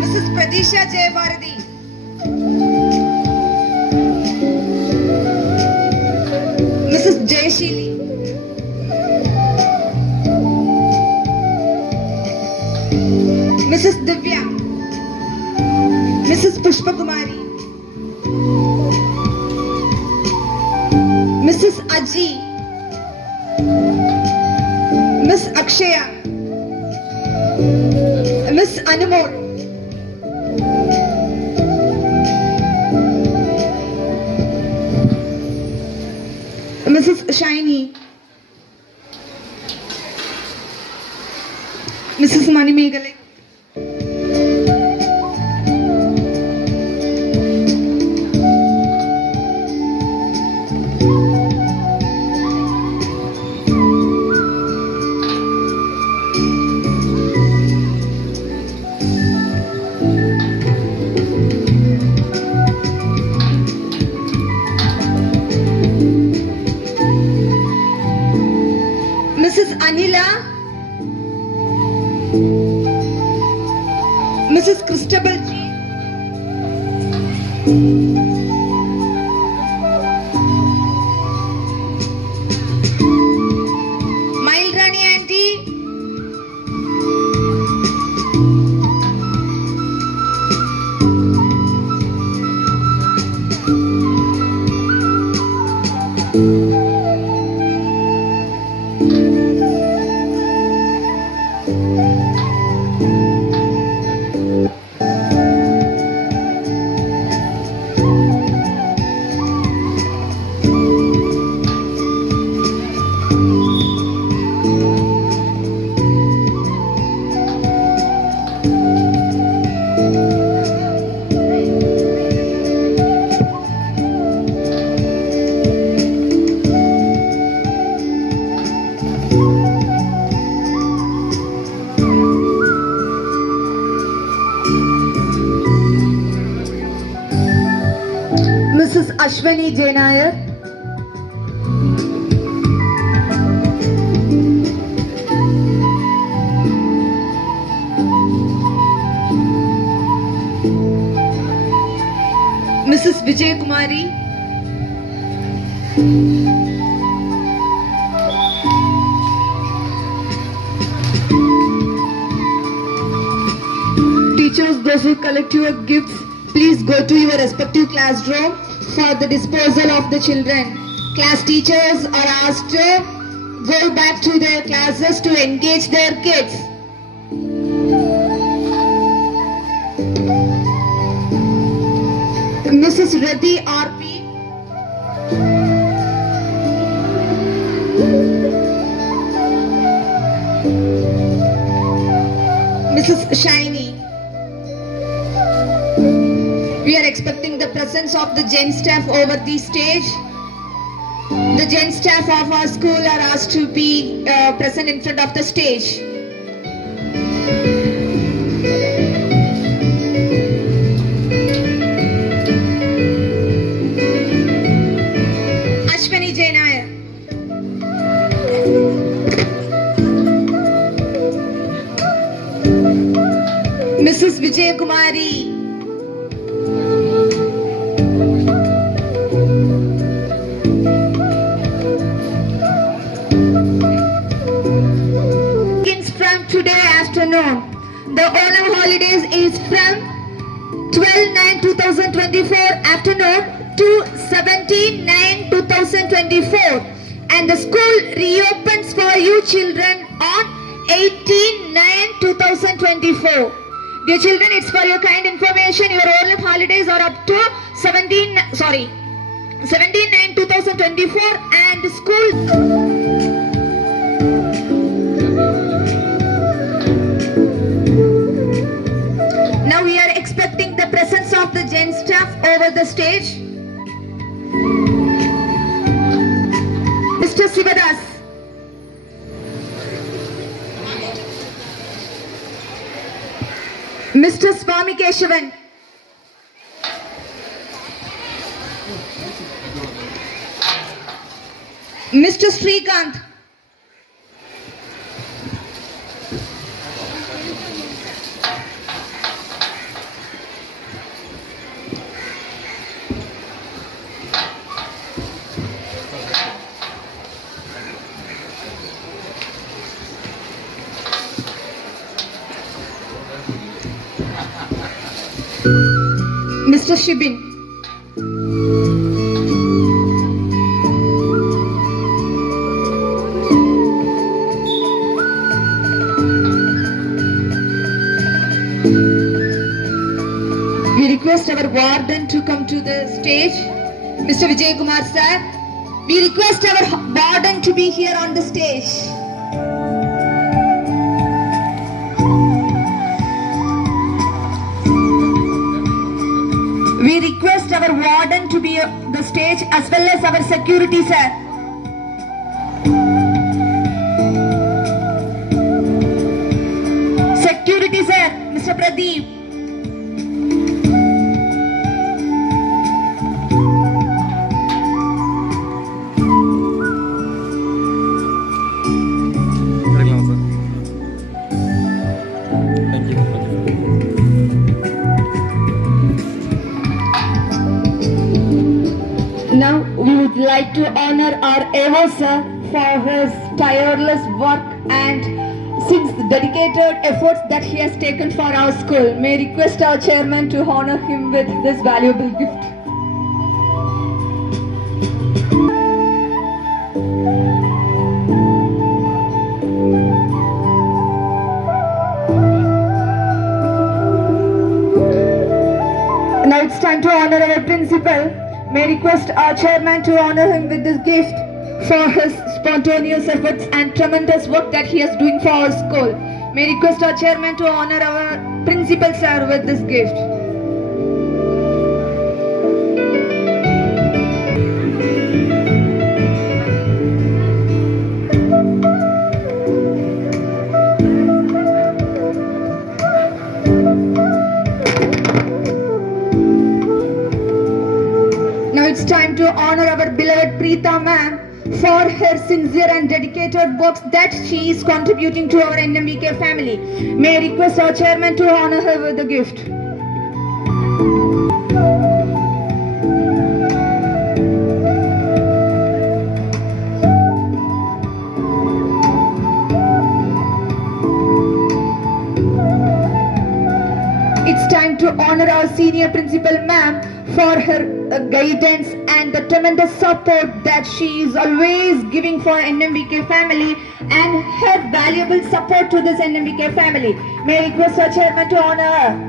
Mrs. Pradisha Jayabharati. Mrs. Jayashili. Mrs. Divya. Mrs. Pushpa Kumari. Mrs. Aji. Miss Akshaya. Miss Anumol. Mrs. Shiny. Mrs. Manimegale. Mrs. Christabel G. Mailrani Aunty. Mrs. Ashwani J. Nair. Mrs. Vijay Kumari. Teachers, those who collect your gifts, please go to your respective classroom for the disposal of the children. Class teachers are asked to go back to their classes to engage their kids. Mrs. Rati R.P. Mrs. Shiny. We are expecting the presence of the Gen staff over the stage. The Gen staff of our school are asked to be present in front of the stage. Ashwani J. Nair. Mrs. Vijay Kumari. Today afternoon. The Onam holidays is from 12/9/2024 afternoon to 17/9/2024, and the school reopens for you children on 18/9/2024. Dear children, it's for your kind information. Your Onam holidays are up to 17/9/2024, and the school. Now we are expecting the presence of the Gen staff over the stage. Mr. Sivadas. Mr. Swami Keshavan. Mr. Srikanth. Mr. Shibin. We request our warden to come to the stage. Mr. Vijay Kumar sir. We request our warden to be here on the stage. We request our warden to be on the stage as well as our security sir. Security sir, Mr. Pradeep. Thank you. Now we would like to honor our Evo sir for his tireless work and since the dedicated efforts that he has taken for our school. May I request our chairman to honor him with this valuable gift. Now it's time to honor our principal. May I request our chairman to honor him with this gift for his spontaneous efforts and tremendous work that he is doing for our school. May I request our chairman to honor our principal sir with this gift. Now it's time to honor our beloved Preeta ma'am for her sincere and dedicated works that she is contributing to our NMBK family. May I request our chairman to honor her with the gift. It's time to honor our senior principal ma'am for her guidance and the tremendous support that she is always giving for NMBK family and her valuable support to this NMBK family. May I request our chairman to honor her.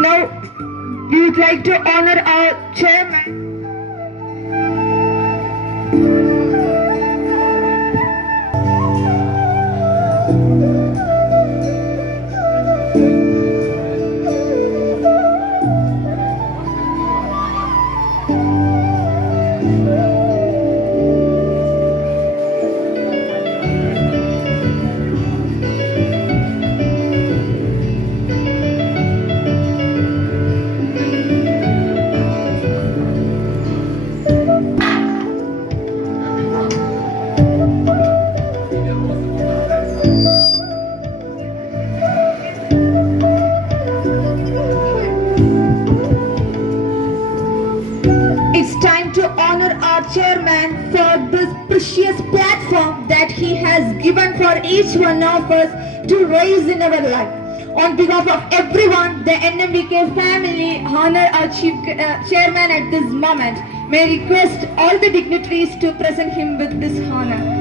Now, we would like to honor our chairman. It's time to honor our chairman for this precious platform that he has given for each one of us to raise in our life. On behalf of everyone, the NMBK family honor our chairman at this moment. May I request all the dignitaries to present him with this honor.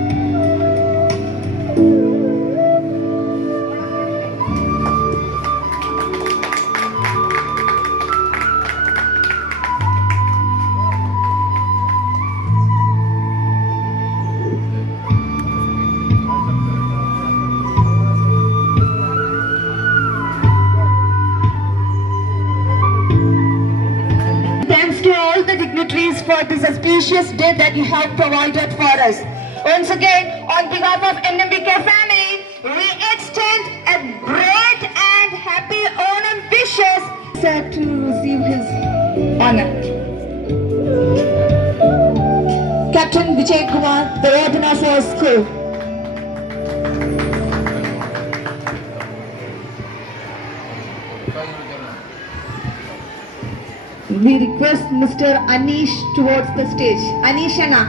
Thanks to all the dignitaries for this auspicious day that you have provided for us. Once again, on behalf of NMBK family, we extend a great and happy Onam wishes sir to receive his honor. Captain Vijay Kumar, the warden of our school. We request Mr. Anish towards the stage. Anishana.